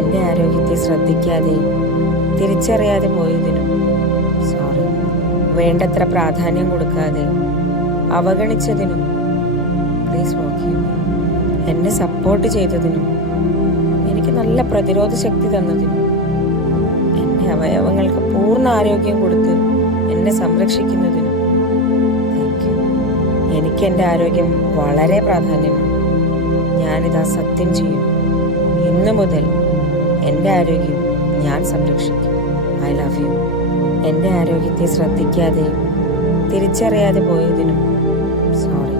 എൻ്റെ ആരോഗ്യത്തെ ശ്രദ്ധിക്കാതെയും തിരിച്ചറിയാതെ പോയതിനും സോറി. വേണ്ടത്ര പ്രാധാന്യം കൊടുക്കാതെ അവഗണിച്ചതിനും പ്ലീസ് ഫോർഗീവ് മീ. എന്നെ സപ്പോർട്ട് ചെയ്തതിനും എനിക്ക് നല്ല പ്രതിരോധ ശക്തി തന്നതിനും എൻ്റെ അവയവങ്ങൾക്ക് പൂർണ്ണ ആരോഗ്യം കൊടുത്ത് എന്നെ സംരക്ഷിക്കുന്നതിനും താങ്ക് യു. എനിക്ക് എൻ്റെ ആരോഗ്യം വളരെ പ്രാധാന്യമാണ്. ഞാനിതാ സത്യം ചെയ്യും. ഇന്നു മുതൽ എൻ്റെ ആരോഗ്യം ഞാൻ സംരക്ഷിക്കും. I love you. എൻ്റെ ആരോഗ്യത്തെ ശ്രദ്ധിക്കാതെയും തിരിച്ചറിയാതെ പോയതിനും സോറി.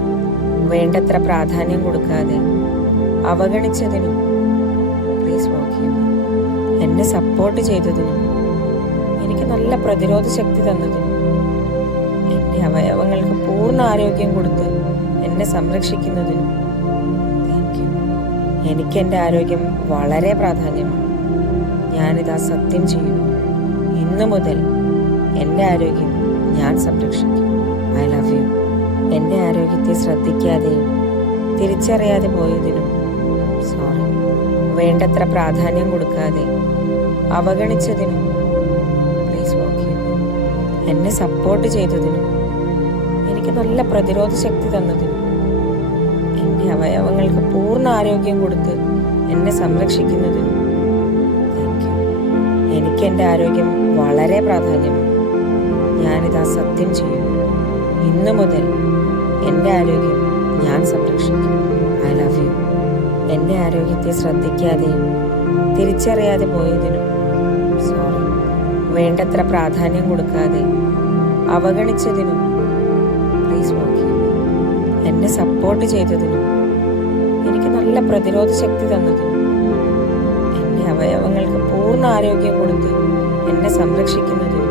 വേണ്ടത്ര പ്രാധാന്യം കൊടുക്കാതെ അവഗണിച്ചതിനും പ്ലീസ് ഫോർഗീവ് മീ. എന്നെ സപ്പോർട്ട് ചെയ്തതിനും എനിക്ക് നല്ല പ്രതിരോധ ശക്തി തന്നതിനും എൻ്റെ അവയവങ്ങൾക്ക് പൂർണ്ണ ആരോഗ്യം കൊടുത്ത് എന്നെ സംരക്ഷിക്കുന്നതിനും താങ്ക് യു. എനിക്ക് എൻ്റെ ആരോഗ്യം വളരെ പ്രാധാന്യമാണ്. ഞാനിതാ സത്യം ചെയ്യും. ഇന്നു മുതൽ എൻ്റെ ആരോഗ്യം ഞാൻ സംരക്ഷിക്കും. I love you. എൻ്റെ ആരോഗ്യത്തെ ശ്രദ്ധിക്കാതെയും തിരിച്ചറിയാതെ പോയതിനും സോറി. വേണ്ടത്ര പ്രാധാന്യം കൊടുക്കാതെ അവഗണിച്ചതിനും പ്ലീസ് ഫോർഗീവ് മീ. എന്നെ സപ്പോർട്ട് ചെയ്തതിനും എനിക്ക് നല്ല പ്രതിരോധ ശക്തി തന്നതിനും എൻ്റെ അവയവങ്ങൾക്ക് പൂർണ്ണ ആരോഗ്യം കൊടുത്ത് എന്നെ സംരക്ഷിക്കുന്നതിനും താങ്ക് യു. എനിക്ക് എൻ്റെ ആരോഗ്യം വളരെ പ്രാധാന്യമാണ്. ഞാനിതാ സത്യം ചെയ്യും. ഇന്നു മുതൽ എൻ്റെ ആരോഗ്യം ഞാൻ സംരക്ഷിക്കും. I love you. എൻ്റെ ആരോഗ്യത്തെ ശ്രദ്ധിക്കാതെയും തിരിച്ചറിയാതെ പോയതിനും സോറി. വേണ്ടത്ര പ്രാധാന്യം കൊടുക്കാതെ അവഗണിച്ചതിനും പ്ലീസ് ഫോർഗീവ് മീ. എന്നെ സപ്പോർട്ട് ചെയ്തതിനും എനിക്ക് നല്ല പ്രതിരോധ ശക്തി തന്നതിനും എൻ്റെ അവയവങ്ങൾക്ക് പൂർണ്ണ ആരോഗ്യം കൊടുത്ത് എന്നെ സംരക്ഷിക്കുന്നതിനും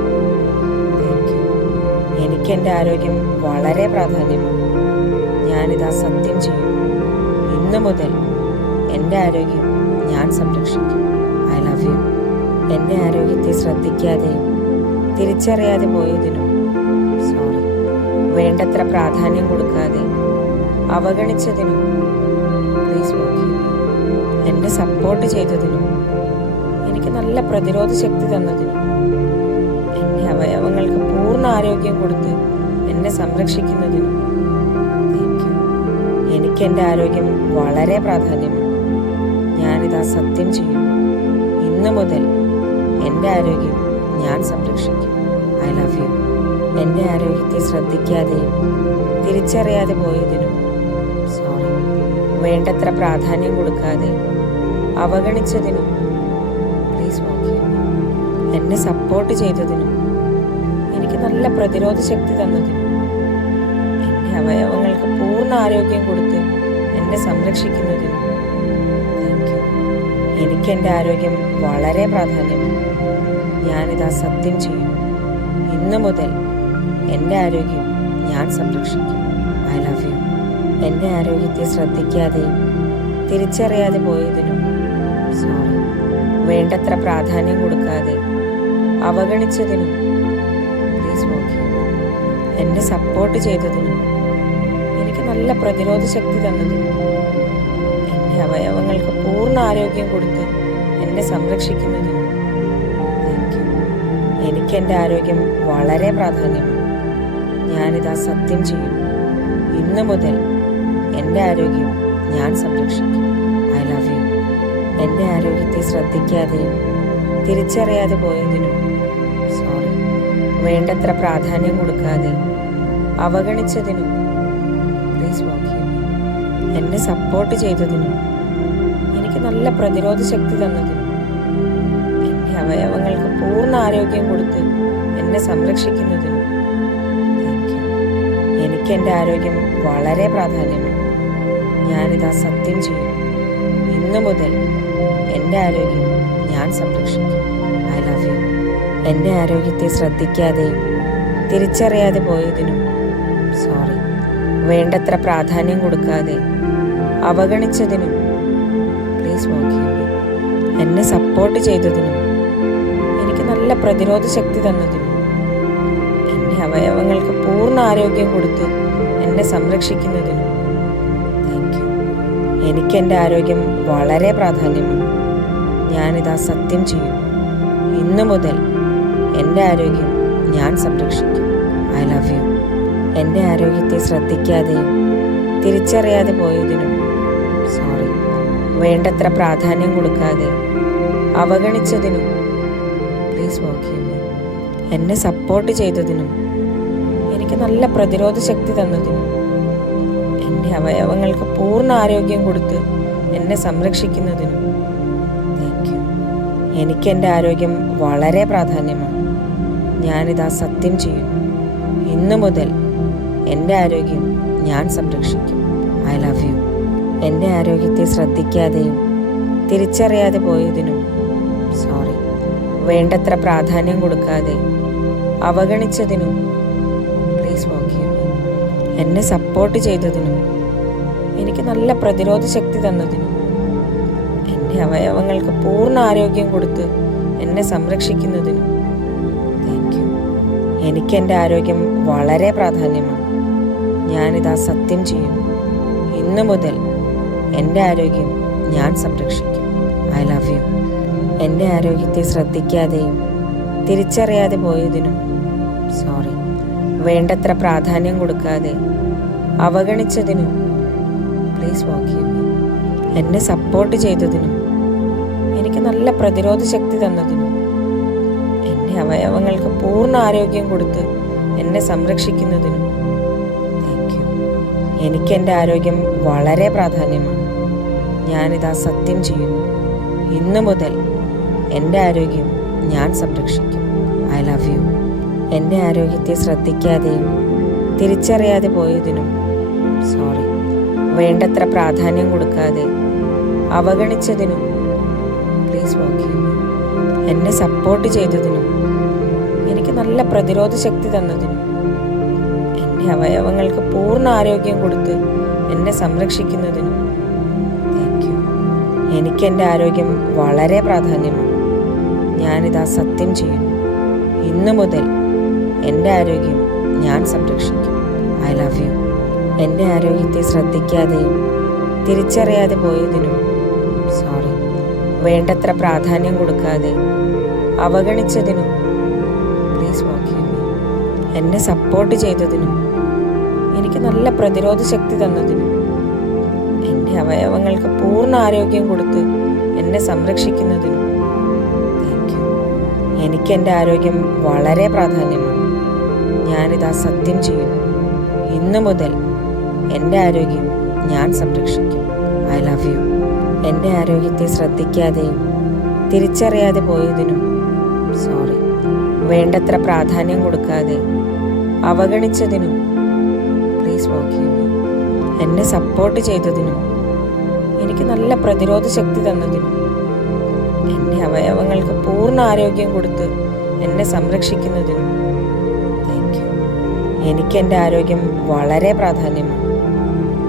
താങ്ക് യു. എനിക്ക് എൻ്റെ ആരോഗ്യം വളരെ പ്രാധാന്യമാണ്. ഞാനിതാ സത്യം ചെയ്യും. ഇന്നു മുതൽ എൻ്റെ ആരോഗ്യം ഞാൻ സംരക്ഷിക്കും. I love you. എൻ്റെ ആരോഗ്യത്തെ ശ്രദ്ധിക്കാതെയും തിരിച്ചറിയാതെ പോയതിനും സോറി. വേണ്ടത്ര പ്രാധാന്യം കൊടുക്കാതെ അവഗണിച്ചതിനും പ്ലീസ് ഫോർഗീവ് മീ. എന്നെ സപ്പോർട്ട് ചെയ്തതിനും എനിക്ക് നല്ല പ്രതിരോധ ശക്തി തന്നതിനും എൻ്റെ അവയവങ്ങൾക്ക് പൂർണ്ണ ആരോഗ്യം കൊടുത്ത് എന്നെ സംരക്ഷിക്കുന്നതിനും താങ്ക് യു. എനിക്ക് എൻ്റെ ആരോഗ്യം വളരെ പ്രാധാന്യമാണ്. ഞാനിതാ സത്യം ചെയ്യും. ഇന്നു മുതൽ എൻ്റെ ആരോഗ്യം ഞാൻ സംരക്ഷിക്കും. I love you. എൻ്റെ ആരോഗ്യത്തെ ശ്രദ്ധിക്കാതെയും തിരിച്ചറിയാതെ പോയതിനും സോറി. വേണ്ടത്ര പ്രാധാന്യം കൊടുക്കാതെ അവഗണിച്ചതിനും പ്ലീസ് ഫോർഗീവ് മീ. എന്നെ സപ്പോർട്ട് ചെയ്തതിനും എനിക്ക് നല്ല പ്രതിരോധ ശക്തി തന്നതിനും എൻ്റെ അവയവങ്ങൾക്ക് പൂർണ്ണ ആരോഗ്യം കൊടുത്ത് എന്നെ സംരക്ഷിക്കുന്നതിനും താങ്ക് യു. എനിക്ക് എൻ്റെ ആരോഗ്യം വളരെ പ്രാധാന്യമാണ്. ഞാനിതാ സത്യം ചെയ്യും. ഇന്നു മുതൽ എൻ്റെ ആരോഗ്യം ഞാൻ സംരക്ഷിക്കും. I love you. എൻ്റെ ആരോഗ്യത്തെ ശ്രദ്ധിക്കാതെയും തിരിച്ചറിയാതെ പോയതിനും സോറി. വേണ്ടത്ര പ്രാധാന്യം കൊടുക്കാതെ അവഗണിച്ചതിനും പ്ലീസ് ഫോർഗീവ് മീ. എന്നെ സപ്പോർട്ട് ചെയ്തതിനും എനിക്ക് നല്ല പ്രതിരോധ ശക്തി തന്നതിനും എൻ്റെ അവയവങ്ങൾക്ക് പൂർണ്ണ ആരോഗ്യം കൊടുത്ത് എന്നെ സംരക്ഷിക്കുന്നതിനും താങ്ക് യു. എനിക്ക് എൻ്റെ ആരോഗ്യം വളരെ പ്രാധാന്യമാണ്. ഞാനിതാ സത്യം ചെയ്യും. ഇന്നു മുതൽ എൻ്റെ ആരോഗ്യം ഞാൻ സംരക്ഷിക്കും. I love you. എൻ്റെ ആരോഗ്യത്തെ ശ്രദ്ധിക്കാതെയും തിരിച്ചറിയാതെ പോയതിനും സോറി. വേണ്ടത്ര പ്രാധാന്യം കൊടുക്കാതെ അവഗണിച്ചതിനും പ്ലീസ് ഫോർഗീവ് മീ. എന്നെ സപ്പോർട്ട് ചെയ്തതിനും എനിക്ക് നല്ല പ്രതിരോധ ശക്തി തന്നതിനും എൻ്റെ അവയവങ്ങൾക്ക് പൂർണ്ണ ആരോഗ്യം കൊടുത്ത് എന്നെ സംരക്ഷിക്കുന്നതിനും താങ്ക് യു. എനിക്ക് എൻ്റെ ആരോഗ്യം വളരെ പ്രാധാന്യമാണ്. ഞാനിതാ സത്യം ചെയ്യും. ഇന്നു മുതൽ എൻ്റെ ആരോഗ്യം ഞാൻ സംരക്ഷിക്കും. I love you. എൻ്റെ ആരോഗ്യത്തെ ശ്രദ്ധിക്കാതെയും തിരിച്ചറിയാതെ പോയതിനും സോറി. വേണ്ടത്ര പ്രാധാന്യം കൊടുക്കാതെ അവഗണിച്ചതിനും പ്ലീസ് ഫോർഗീവ് മീ. എന്നെ സപ്പോർട്ട് ചെയ്തതിനും എനിക്ക് നല്ല പ്രതിരോധ ശക്തി തന്നതിനും എൻ്റെ അവയവങ്ങൾക്ക് പൂർണ്ണ ആരോഗ്യം കൊടുത്ത് എന്നെ സംരക്ഷിക്കുന്നതിനും താങ്ക് യു. എനിക്ക് എൻ്റെ ആരോഗ്യം വളരെ പ്രാധാന്യമാണ്. ഞാനിതാ സത്യം ചെയ്യുന്നു. ഇന്നു മുതൽ എൻ്റെ ആരോഗ്യം ഞാൻ സംരക്ഷിക്കും. I love you. എൻ്റെ ആരോഗ്യത്തെ ശ്രദ്ധിക്കാതെയും തിരിച്ചറിയാതെ പോയതിനും സോറി. വേണ്ടത്ര പ്രാധാന്യം കൊടുക്കാതെ അവഗണിച്ചതിനും പ്ലീസ് ഫോർഗീവ് മീ. എന്നെ സപ്പോർട്ട് ചെയ്തതിനും എനിക്ക് നല്ല പ്രതിരോധ ശക്തി തന്നതിനും എൻ്റെ അവയവങ്ങൾക്ക് പൂർണ്ണ ആരോഗ്യം കൊടുത്ത് എന്നെ സംരക്ഷിക്കുന്നതിനും താങ്ക് യു. എനിക്ക് എൻ്റെ ആരോഗ്യം വളരെ പ്രാധാന്യമാണ്. ഞാനിതാ സത്യം ചെയ്യുന്നു. ഇന്നു മുതൽ എൻ്റെ ആരോഗ്യം ഞാൻ സംരക്ഷിക്കും. I love you. എൻ്റെ ആരോഗ്യത്തെ ശ്രദ്ധിക്കാതെയും തിരിച്ചറിയാതെ പോയതിനും സോറി. വേണ്ടത്ര പ്രാധാന്യം കൊടുക്കാതെ അവഗണിച്ചതിനും പ്ലീസ് ഫോർഗീവ് മീ. എന്നെ സപ്പോർട്ട് ചെയ്തതിനും എനിക്ക് നല്ല പ്രതിരോധ ശക്തി തന്നതിനും എൻ്റെ അവയവങ്ങൾക്ക് പൂർണ്ണ ആരോഗ്യം കൊടുത്ത് എന്നെ സംരക്ഷിക്കുന്നതിനും താങ്ക് യു. എനിക്ക് എൻ്റെ ആരോഗ്യം വളരെ പ്രാധാന്യമാണ്. ഞാനിതാ സത്യം ചെയ്യുന്നു. ഇന്നു മുതൽ എൻ്റെ ആരോഗ്യം ഞാൻ സംരക്ഷിക്കും. I love you. എൻ്റെ ആരോഗ്യത്തെ ശ്രദ്ധിക്കാതെയും തിരിച്ചറിയാതെ പോയതിനും സോറി. വേണ്ടത്ര പ്രാധാന്യം കൊടുക്കാതെ അവഗണിച്ചതിനും പ്ലീസ് ഫോർഗീവ് മീ. എന്നെ സപ്പോർട്ട് ചെയ്തതിനും എനിക്ക് നല്ല പ്രതിരോധ ശക്തി തന്നതിനും എൻ്റെ അവയവങ്ങൾക്ക് പൂർണ്ണ ആരോഗ്യം കൊടുത്ത് എന്നെ സംരക്ഷിക്കുന്നതിനും താങ്ക് യു. എനിക്ക് എൻ്റെ ആരോഗ്യം വളരെ പ്രാധാന്യമാണ്. ഞാനിതാ സത്യം ചെയ്യുന്നു. ഇന്നു മുതൽ എൻ്റെ ആരോഗ്യം ഞാൻ സംരക്ഷിക്കും. I love you. എൻ്റെ ആരോഗ്യത്തെ ശ്രദ്ധിക്കാതെയും തിരിച്ചറിയാതെ പോയതിനും സോറി. വേണ്ടത്ര പ്രാധാന്യം കൊടുക്കാതെ അവഗണിച്ചതിനും പ്ലീസ് ഫോർഗീവ് മീ. എന്നെ സപ്പോർട്ട് ചെയ്തതിനും എനിക്ക് നല്ല പ്രതിരോധ ശക്തി തന്നതിനും എൻ്റെ അവയവങ്ങൾക്ക് പൂർണ്ണ ആരോഗ്യം കൊടുത്ത് എന്നെ സംരക്ഷിക്കുന്നതിനും താങ്ക് യു. എനിക്ക് എൻ്റെ ആരോഗ്യം വളരെ പ്രാധാന്യമാണ്. ഞാനിതാ സത്യം ചെയ്യുന്നു. ഇന്നു മുതൽ എൻ്റെ ആരോഗ്യം ഞാൻ സംരക്ഷിക്കും. I love you. എൻ്റെ ആരോഗ്യത്തെ ശ്രദ്ധിക്കാതെയും തിരിച്ചറിയാതെ പോയതിനും സോറി. വേണ്ടത്ര പ്രാധാന്യം കൊടുക്കാതെ അവഗണിച്ചതിനും പ്ലീസ് ഫോർഗീവ് മീ. എന്നെ സപ്പോർട്ട് ചെയ്തതിനും എനിക്ക് നല്ല പ്രതിരോധ ശക്തി തന്നതിനും എൻ്റെ അവയവങ്ങൾക്ക് പൂർണ്ണ ആരോഗ്യം കൊടുത്ത് എന്നെ സംരക്ഷിക്കുന്നതിനും താങ്ക് യു. എനിക്ക് എൻ്റെ ആരോഗ്യം വളരെ പ്രാധാന്യമാണ്. ഞാനിതാ സത്യം ചെയ്യുന്നു. ഇന്നു മുതൽ എൻ്റെ ആരോഗ്യം ഞാൻ സംരക്ഷിക്കും. I love you. എൻ്റെ ആരോഗ്യത്തെ ശ്രദ്ധിക്കാതെയും തിരിച്ചറിയാതെ പോയതിനും സോറി. വേണ്ടത്ര പ്രാധാന്യം കൊടുക്കാതെ അവഗണിച്ചതിനും പ്ലീസ് ഫോർഗീവ് മീ. എന്നെ സപ്പോർട്ട് ചെയ്തതിനും എനിക്ക് നല്ല പ്രതിരോധ ശക്തി തന്നതിനും എൻ്റെ അവയവങ്ങൾക്ക് പൂർണ്ണ ആരോഗ്യം കൊടുത്ത് എന്നെ സംരക്ഷിക്കുന്നതിനും താങ്ക് യു. എനിക്ക് എൻ്റെ ആരോഗ്യം വളരെ പ്രാധാന്യമാണ്.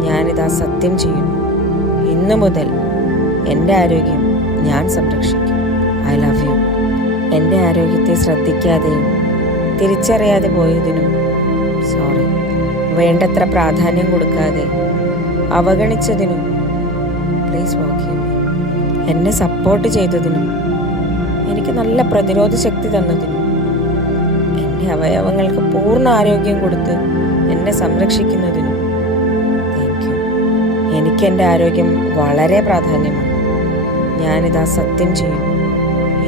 ഞാനിതാ സത്യം ചെയ്യുന്നു. ഇന്നു മുതൽ എൻ്റെ ആരോഗ്യം ഞാൻ സംരക്ഷിക്കും. I love you. എൻ്റെ ആരോഗ്യത്തെ ശ്രദ്ധിക്കാതെയും തിരിച്ചറിയാതെ പോയതിനും സോറി. വേണ്ടത്ര പ്രാധാന്യം കൊടുക്കാതെ അവഗണിച്ചതിനും പ്ലീസ് ഫോർഗീവ് മീ. എന്നെ സപ്പോർട്ട് ചെയ്തതിനും എനിക്ക് നല്ല പ്രതിരോധ ശക്തി തന്നതിനും എൻ്റെ അവയവങ്ങൾക്ക് പൂർണ്ണ ആരോഗ്യം കൊടുത്ത് എന്നെ സംരക്ഷിക്കുന്നതിനും താങ്ക് യു. എനിക്ക് എൻ്റെ ആരോഗ്യം വളരെ പ്രാധാന്യമാണ്. ഞാനിതാ സത്യം ചെയ്യുന്നു.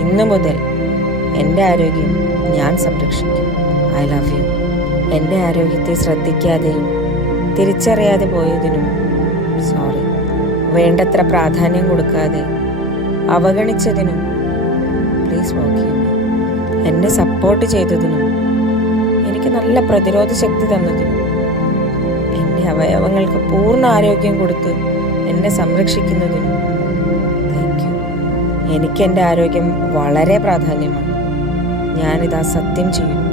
ഇന്നു മുതൽ എൻ്റെ ആരോഗ്യം ഞാൻ സംരക്ഷിക്കും. I love you. എൻ്റെ ആരോഗ്യത്തെ ശ്രദ്ധിക്കാതെയും തിരിച്ചറിയാതെ പോയതിനും സോറി. വേണ്ടത്ര പ്രാധാന്യം കൊടുക്കാതെ അവഗണിച്ചതിനും പ്ലീസ് ഫോർഗീവ് മീ. എന്നെ സപ്പോർട്ട് ചെയ്തതിനും എനിക്ക് നല്ല പ്രതിരോധ ശക്തി തന്നതിനും എൻ്റെ അവയവങ്ങൾക്ക് പൂർണ്ണ ആരോഗ്യം കൊടുത്ത് എന്നെ സംരക്ഷിക്കുന്നതിനും താങ്ക് യു. എനിക്ക് എൻ്റെ ആരോഗ്യം വളരെ പ്രാധാന്യമാണ്. ഞാനിതാ സത്യം ചെയ്യുന്നു.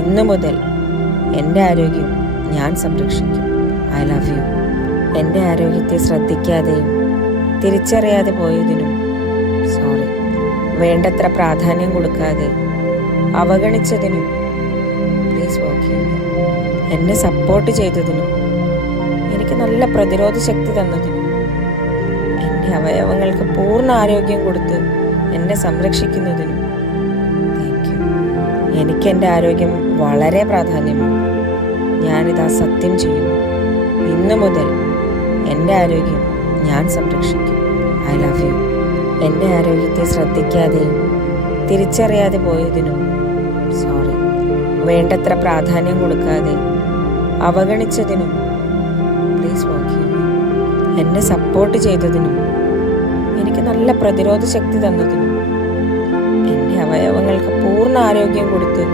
ഇന്നു മുതൽ എൻ്റെ ആരോഗ്യം ഞാൻ സംരക്ഷിക്കും. I love you. എൻ്റെ ആരോഗ്യത്തെ ശ്രദ്ധിക്കാതെയും തിരിച്ചറിയാതെ പോയതിനും സോറി. വേണ്ടത്ര പ്രാധാന്യം കൊടുക്കാതെ അവഗണിച്ചതിനും പ്ലീസ് ഫോർഗീവ് മീ. എന്നെ സപ്പോർട്ട് ചെയ്തതിനും എനിക്ക് നല്ല പ്രതിരോധ ശക്തി തന്നതിനും എൻ്റെ എൻ്റെ അവയവങ്ങൾക്ക് പൂർണ്ണ ആരോഗ്യം കൊടുത്ത് എന്നെ സംരക്ഷിക്കുന്നതിനും താങ്ക് യു. എനിക്ക് എൻ്റെ ആരോഗ്യം വളരെ പ്രാധാന്യമാണ്. ഞാനിതാ സത്യം ചെയ്യുന്നു. ഇന്നു മുതൽ എൻ്റെ ആരോഗ്യം ഞാൻ സംരക്ഷിക്കും. I love you. എൻ്റെ ആരോഗ്യത്തെ ശ്രദ്ധിക്കാതെയും തിരിച്ചറിയാതെ പോയതിനും സോറി. വേണ്ടത്ര പ്രാധാന്യം കൊടുക്കാതെ അവഗണിച്ചതിനും പ്ലീസ് ഫോർഗീവ് മീ. എന്നെ സപ്പോർട്ട് ചെയ്തതിനും എനിക്ക് നല്ല പ്രതിരോധ ശക്തി തന്നതിനും എൻ്റെ അവയവങ്ങൾക്ക് പൂർണ്ണ ആരോഗ്യം കൊടുത്ത്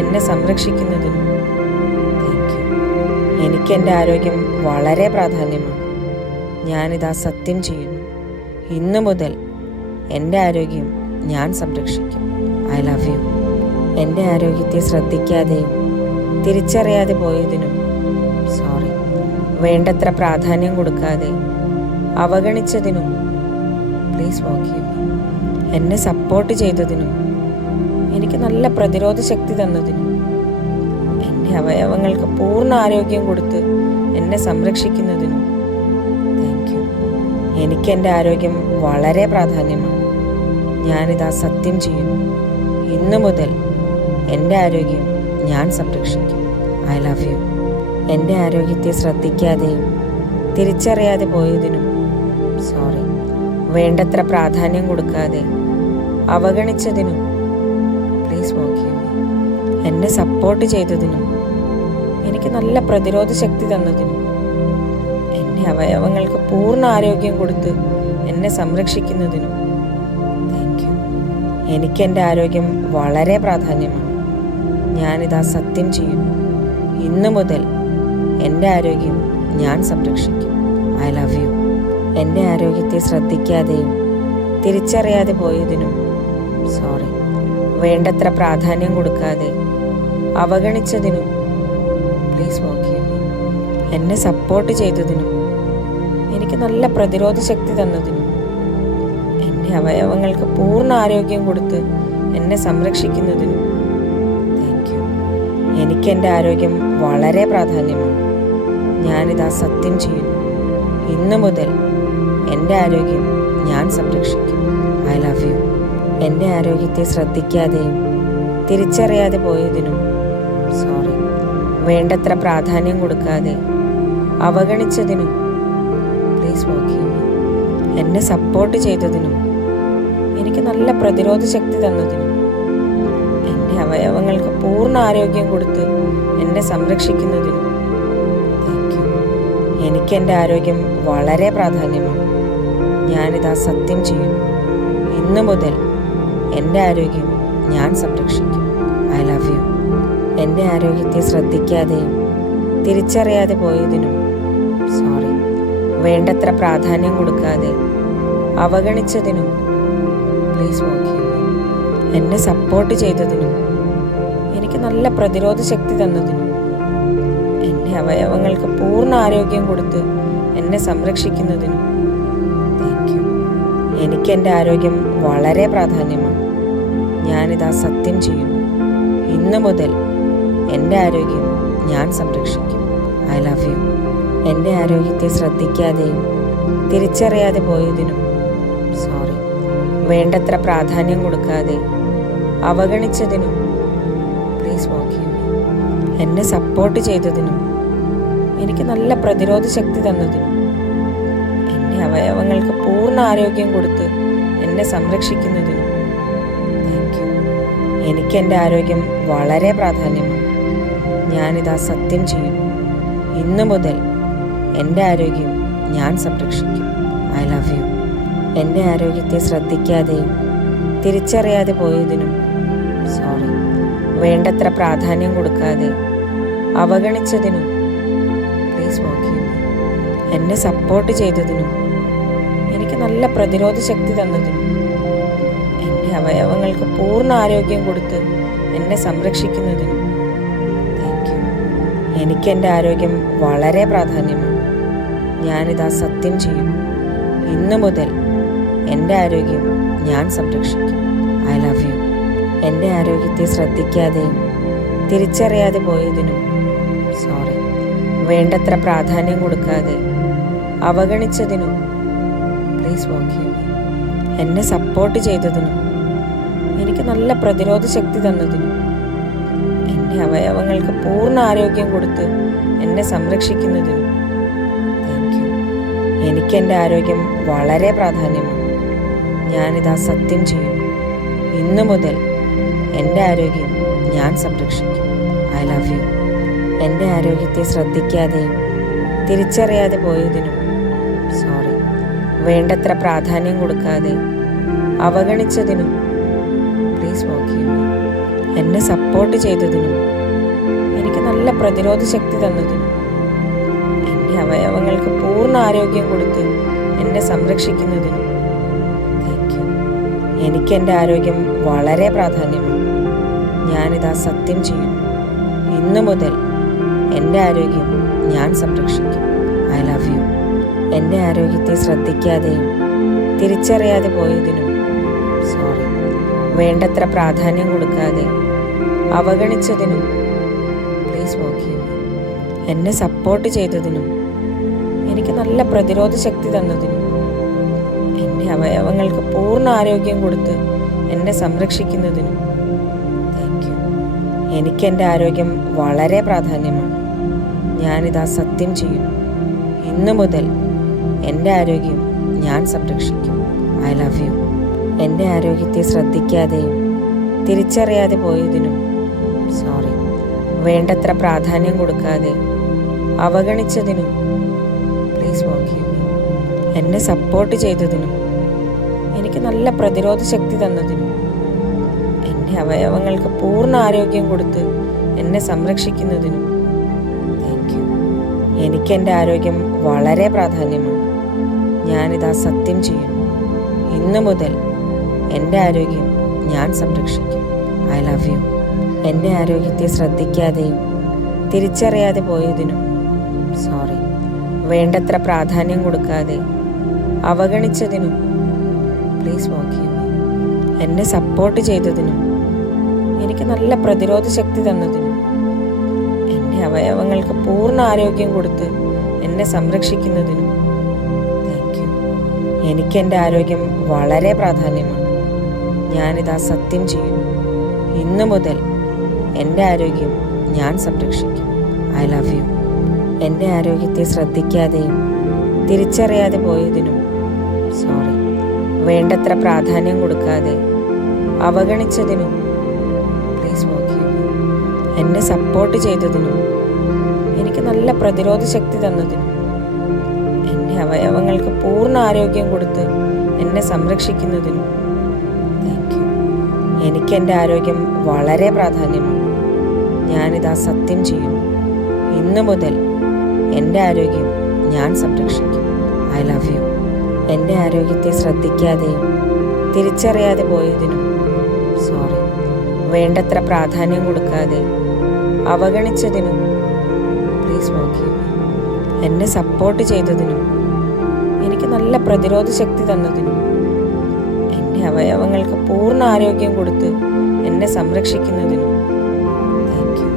എന്നെ സംരക്ഷിക്കുന്നതിനും താങ്ക് യു. എനിക്ക് എൻ്റെ ആരോഗ്യം വളരെ പ്രാധാന്യമാണ്. ഞാനിതാ സത്യം ചെയ്യുന്നു. ഇന്നു മുതൽ എൻ്റെ ആരോഗ്യം ഞാൻ സംരക്ഷിക്കും. I love you. എൻ്റെ ആരോഗ്യത്തെ ശ്രദ്ധിക്കാതെയും തിരിച്ചറിയാതെ പോയതിനും സോറി. വേണ്ടത്ര പ്രാധാന്യം കൊടുക്കാതെ അവഗണിച്ചതിനും പ്ലീസ് ഫോർഗീവ് മീ. എന്നെ സപ്പോർട്ട് ചെയ്തതിനും എനിക്ക് നല്ല പ്രതിരോധ ശക്തി തന്നതിനും എൻ്റെ അവയവങ്ങൾക്ക് പൂർണ്ണ ആരോഗ്യം കൊടുത്ത് എന്നെ സംരക്ഷിക്കുന്നതിനും താങ്ക് യു. എനിക്ക് എൻ്റെ ആരോഗ്യം വളരെ പ്രാധാന്യമാണ്. ഞാനിതാ സത്യം ചെയ്യുന്നു. ഇന്നു മുതൽ എൻ്റെ ആരോഗ്യം ഞാൻ സംരക്ഷിക്കും. I love you. എൻ്റെ ആരോഗ്യത്തെ ശ്രദ്ധിക്കാതെയും തിരിച്ചറിയാതെ പോയതിനും സോറി. വേണ്ടത്ര പ്രാധാന്യം കൊടുക്കാതെ അവഗണിച്ചതിനും പ്ലീസ് ഫോർഗീവ് മീ. എന്നെ സപ്പോർട്ട് ചെയ്തതിനും എനിക്ക് നല്ല പ്രതിരോധ ശക്തി തന്നതിനും എൻ്റെ അവയവങ്ങൾക്ക് പൂർണ്ണ ആരോഗ്യം കൊടുത്ത് എന്നെ സംരക്ഷിക്കുന്നതിനും താങ്ക് യു. എനിക്ക് എൻ്റെ ആരോഗ്യം വളരെ പ്രാധാന്യമാണ്. ഞാനിതാ സത്യം ചെയ്യുന്നു. ഇന്നു മുതൽ എൻ്റെ ആരോഗ്യം ഞാൻ സംരക്ഷിക്കും. I love you. എൻ്റെ ആരോഗ്യത്തെ ശ്രദ്ധിക്കാതെയും തിരിച്ചറിയാതെ പോയതിനും സോറി. വേണ്ടത്ര പ്രാധാന്യം കൊടുക്കാതെ അവഗണിച്ചതിനും പ്ലീസ് ഫോർഗീവ് മീ. എന്നെ സപ്പോർട്ട് ചെയ്തതിനും എനിക്ക് നല്ല പ്രതിരോധ ശക്തി തന്നതിനും എൻ്റെ അവയവങ്ങൾക്ക് പൂർണ്ണ ആരോഗ്യം കൊടുത്ത് എന്നെ സംരക്ഷിക്കുന്നതിനും താങ്ക് യു. എനിക്ക് എൻ്റെ ആരോഗ്യം വളരെ പ്രാധാന്യമാണ്. ഞാനിതാ സത്യം ചെയ്യുന്നു. ഇന്നു മുതൽ എൻ്റെ ആരോഗ്യം ഞാൻ സംരക്ഷിക്കും. I love you. എൻ്റെ ആരോഗ്യത്തെ ശ്രദ്ധിക്കാതെയും തിരിച്ചറിയാതെ പോയതിനും സോറി. വേണ്ടത്ര പ്രാധാന്യം കൊടുക്കാതെ അവഗണിച്ചതിനും പ്ലീസ് ഫോർഗീവ് മീ. എന്നെ സപ്പോർട്ട് ചെയ്തതിനും എനിക്ക് നല്ല പ്രതിരോധ ശക്തി തന്നതിനും എൻ്റെ അവയവങ്ങൾക്ക് പൂർണ്ണ ആരോഗ്യം കൊടുത്ത് എന്നെ സംരക്ഷിക്കുന്നതിനും താങ്ക് യു. എനിക്ക് എൻ്റെ ആരോഗ്യം വളരെ പ്രാധാന്യമാണ്. ഞാനിതാ സത്യം ചെയ്യുന്നു. ഇന്നു മുതൽ എൻ്റെ ആരോഗ്യം ഞാൻ സംരക്ഷിക്കും. I love you. എൻ്റെ ആരോഗ്യത്തെ ശ്രദ്ധിക്കാതെയും തിരിച്ചറിയാതെ പോയതിനും സോറി. വേണ്ടത്ര പ്രാധാന്യം കൊടുക്കാതെ അവഗണിച്ചതിനും പ്ലീസ് ഫോർഗീവ് മീ. എന്നെ സപ്പോർട്ട് ചെയ്തതിനും എനിക്ക് നല്ല പ്രതിരോധ ശക്തി തന്നതിനും എൻ്റെ അവയവങ്ങൾക്ക് പൂർണ്ണ ആരോഗ്യം കൊടുത്ത് എന്നെ സംരക്ഷിക്കുന്നതിനും താങ്ക് യു. എനിക്ക് എൻ്റെ ആരോഗ്യം വളരെ പ്രാധാന്യമാണ്. ഞാനിതാ സത്യം ചെയ്യുന്നു. ഇന്നു മുതൽ എൻ്റെ ആരോഗ്യം ഞാൻ സംരക്ഷിക്കും. I love you. എൻ്റെ ആരോഗ്യത്തെ ശ്രദ്ധിക്കാതെയും തിരിച്ചറിയാതെ പോയതിനും സോറി. വേണ്ടത്ര പ്രാധാന്യം കൊടുക്കാതെ അവഗണിച്ചതിനും പ്ലീസ് ഫോർഗീവ് മീ. എന്നെ സപ്പോർട്ട് ചെയ്തതിനും എനിക്ക് നല്ല പ്രതിരോധ ശക്തി തന്നതിനും എൻ്റെ അവയവങ്ങൾക്ക് പൂർണ്ണ ആരോഗ്യം കൊടുത്ത് എന്നെ സംരക്ഷിക്കുന്നതിനും താങ്ക് യു. എനിക്ക് എൻ്റെ ആരോഗ്യം വളരെ പ്രാധാന്യമാണ്. ഞാനിതാ സത്യം ചെയ്യുന്നു. ഇന്നു മുതൽ എൻ്റെ ആരോഗ്യം ഞാൻ സംരക്ഷിക്കും. I love you. എൻ്റെ ആരോഗ്യത്തെ ശ്രദ്ധിക്കാതെയും തിരിച്ചറിയാതെ പോയതിനും സോറി. വേണ്ടത്ര പ്രാധാന്യം കൊടുക്കാതെ അവഗണിച്ചതിനും പ്ലീസ് ഫോർഗീവ് മീ. എന്നെ സപ്പോർട്ട് ചെയ്തതിനും എനിക്ക് നല്ല പ്രതിരോധ ശക്തി തന്നതിനും എൻ്റെ അവയവങ്ങൾക്ക് പൂർണ്ണ ആരോഗ്യം കൊടുത്ത് എന്നെ സംരക്ഷിക്കുന്നതിനും താങ്ക് യു. എനിക്ക് എൻ്റെ ആരോഗ്യം വളരെ പ്രാധാന്യമാണ്. ഞാനിതാ സത്യം ചെയ്യുന്നു. ഇന്നു മുതൽ എൻ്റെ ആരോഗ്യം ഞാൻ സംരക്ഷിക്കും. I love you. എൻ്റെ ആരോഗ്യത്തെ ശ്രദ്ധിക്കാതെയും തിരിച്ചറിയാതെ പോയതിനും സോറി. വേണ്ടത്ര പ്രാധാന്യം കൊടുക്കാതെ അവഗണിച്ചതിനും പ്ലീസ് ഫോർഗീവ് മീ. എന്നെ സപ്പോർട്ട് ചെയ്തതിനും എനിക്ക് നല്ല പ്രതിരോധ ശക്തി തന്നതിനും എൻ്റെ അവയവങ്ങൾക്ക് പൂർണ്ണ ആരോഗ്യം കൊടുത്ത് എന്നെ സംരക്ഷിക്കുന്നതിനും താങ്ക് യു. എനിക്കെൻ്റെ ആരോഗ്യം വളരെ പ്രാധാന്യമാണ്. ഞാനിതാ സത്യം ചെയ്യുന്നു. ഇന്നു മുതൽ എൻ്റെ ആരോഗ്യം ഞാൻ സംരക്ഷിക്കും. I love you. എൻ്റെ ആരോഗ്യത്തെ ശ്രദ്ധിക്കാതെയും തിരിച്ചറിയാതെ പോയതിനും സോറി. വേണ്ടത്ര പ്രാധാന്യം കൊടുക്കാതെ അവഗണിച്ചതിനും പ്ലീസ് ഫോർഗീവ് മീ. എന്നെ സപ്പോർട്ട് ചെയ്തതിനും എനിക്ക് നല്ല പ്രതിരോധ ശക്തി തന്നതിനും എൻ്റെ അവയവങ്ങൾക്ക് പൂർണ്ണ ആരോഗ്യം കൊടുത്ത് എന്നെ സംരക്ഷിക്കുന്നതിനും താങ്ക് യു. എനിക്കെൻ്റെ ആരോഗ്യം വളരെ പ്രാധാന്യമാണ്. ഞാനിതാ സത്യം ചെയ്യുന്നു. ഇന്നു മുതൽ എൻ്റെ ആരോഗ്യം ഞാൻ സംരക്ഷിക്കും. I love you. എൻ്റെ ആരോഗ്യത്തെ ശ്രദ്ധിക്കാതെയും തിരിച്ചറിയാതെ പോയതിനും സോറി. വേണ്ടത്ര പ്രാധാന്യം കൊടുക്കാതെ അവഗണിച്ചതിനും പ്ലീസ് ഫോർഗീവ് മീ. എന്നെ സപ്പോർട്ട് ചെയ്തതിനും എനിക്ക് നല്ല പ്രതിരോധ ശക്തി തന്നതിനും എൻ്റെ അവയവങ്ങൾക്ക് പൂർണ്ണ ആരോഗ്യം കൊടുത്ത് എന്നെ സംരക്ഷിക്കുന്നതിനും താങ്ക് യു. എനിക്കെൻ്റെ ആരോഗ്യം വളരെ പ്രാധാന്യമാണ്. ഞാനിതാ സത്യം ചെയ്യുന്നു. ഇന്നു മുതൽ എൻ്റെ ആരോഗ്യം ഞാൻ സംരക്ഷിക്കും. I love you. എൻ്റെ ആരോഗ്യത്തെ ശ്രദ്ധിക്കാതെയും തിരിച്ചറിയാതെ പോയതിനും സോറി. വേണ്ടത്ര പ്രാധാന്യം കൊടുക്കാതെ അവഗണിച്ചതിനും പ്ലീസ് ഫോർഗീവ് മീ. എന്നെ സപ്പോർട്ട് ചെയ്തതിനും എനിക്ക് നല്ല പ്രതിരോധ ശക്തി തന്നതിനും എൻ്റെ അവയവങ്ങൾക്ക് പൂർണ്ണ ആരോഗ്യം കൊടുത്ത് എന്നെ സംരക്ഷിക്കുന്നതിനും താങ്ക് യു. എനിക്കെൻ്റെ ആരോഗ്യം വളരെ പ്രാധാന്യമാണ്. ഞാനിതാ സത്യം ചെയ്യുന്നു. ഇന്നു മുതൽ എൻ്റെ ആരോഗ്യം ഞാൻ സംരക്ഷിക്കും. I love you. എൻ്റെ ആരോഗ്യത്തെ ശ്രദ്ധിക്കാതെയും തിരിച്ചറിയാതെ പോയതിനും സോറി. വേണ്ടത്ര പ്രാധാന്യം കൊടുക്കാതെ അവഗണിച്ചതിനും പ്ലീസ് ഫോർഗീവ് മീ. എന്നെ സപ്പോർട്ട് ചെയ്തതിനും എനിക്ക് നല്ല പ്രതിരോധ ശക്തി തന്നതിനും എൻ്റെ അവയവങ്ങൾക്ക് പൂർണ്ണ ആരോഗ്യം കൊടുത്ത് എന്നെ സംരക്ഷിക്കുന്നതിനും താങ്ക് യു. എനിക്കെൻ്റെ ആരോഗ്യം വളരെ പ്രാധാന്യമാണ്. ഞാനിതാ സത്യം ചെയ്യുന്നു. ഇന്നു മുതൽ എൻ്റെ ആരോഗ്യം ഞാൻ സംരക്ഷിക്കും. I love you. എൻ്റെ ആരോഗ്യത്തെ ശ്രദ്ധിക്കാതെയും തിരിച്ചറിയാതെ പോയതിനും സോറി. വേണ്ടത്ര പ്രാധാന്യം കൊടുക്കാതെ അവഗണിച്ചതിനും പ്ലീസ് ഫോർഗീവ് മീ. എന്നെ സപ്പോർട്ട് ചെയ്തതിനും എനിക്ക് നല്ല പ്രതിരോധ ശക്തി തന്നതിനും എൻ്റെ അവയവങ്ങൾക്ക് പൂർണ്ണ ആരോഗ്യം കൊടുത്ത് എന്നെ സംരക്ഷിക്കുന്നതിനും താങ്ക് യു. എനിക്കെൻ്റെ ആരോഗ്യം വളരെ പ്രാധാന്യമാണ്. ഞാനിതാ സത്യം ചെയ്യുന്നു. ഇന്നു മുതൽ എൻ്റെ ആരോഗ്യം ഞാൻ സംരക്ഷിക്കും. I love you. എൻ്റെ ആരോഗ്യത്തെ ശ്രദ്ധിക്കാതെയും തിരിച്ചറിയാതെ പോയതിനും സോറി. വേണ്ടത്ര പ്രാധാന്യം കൊടുക്കാതെ അവഗണിച്ചതിനും പ്ലീസ് ഫോർഗീവ് മീ. എന്നെ സപ്പോർട്ട് ചെയ്തതിനും എനിക്ക് നല്ല പ്രതിരോധ ശക്തി തന്നതിനും എൻ്റെ അവയവങ്ങൾക്ക് പൂർണ്ണ ആരോഗ്യം കൊടുത്ത് എന്നെ സംരക്ഷിക്കുന്നതിനും താങ്ക് യു.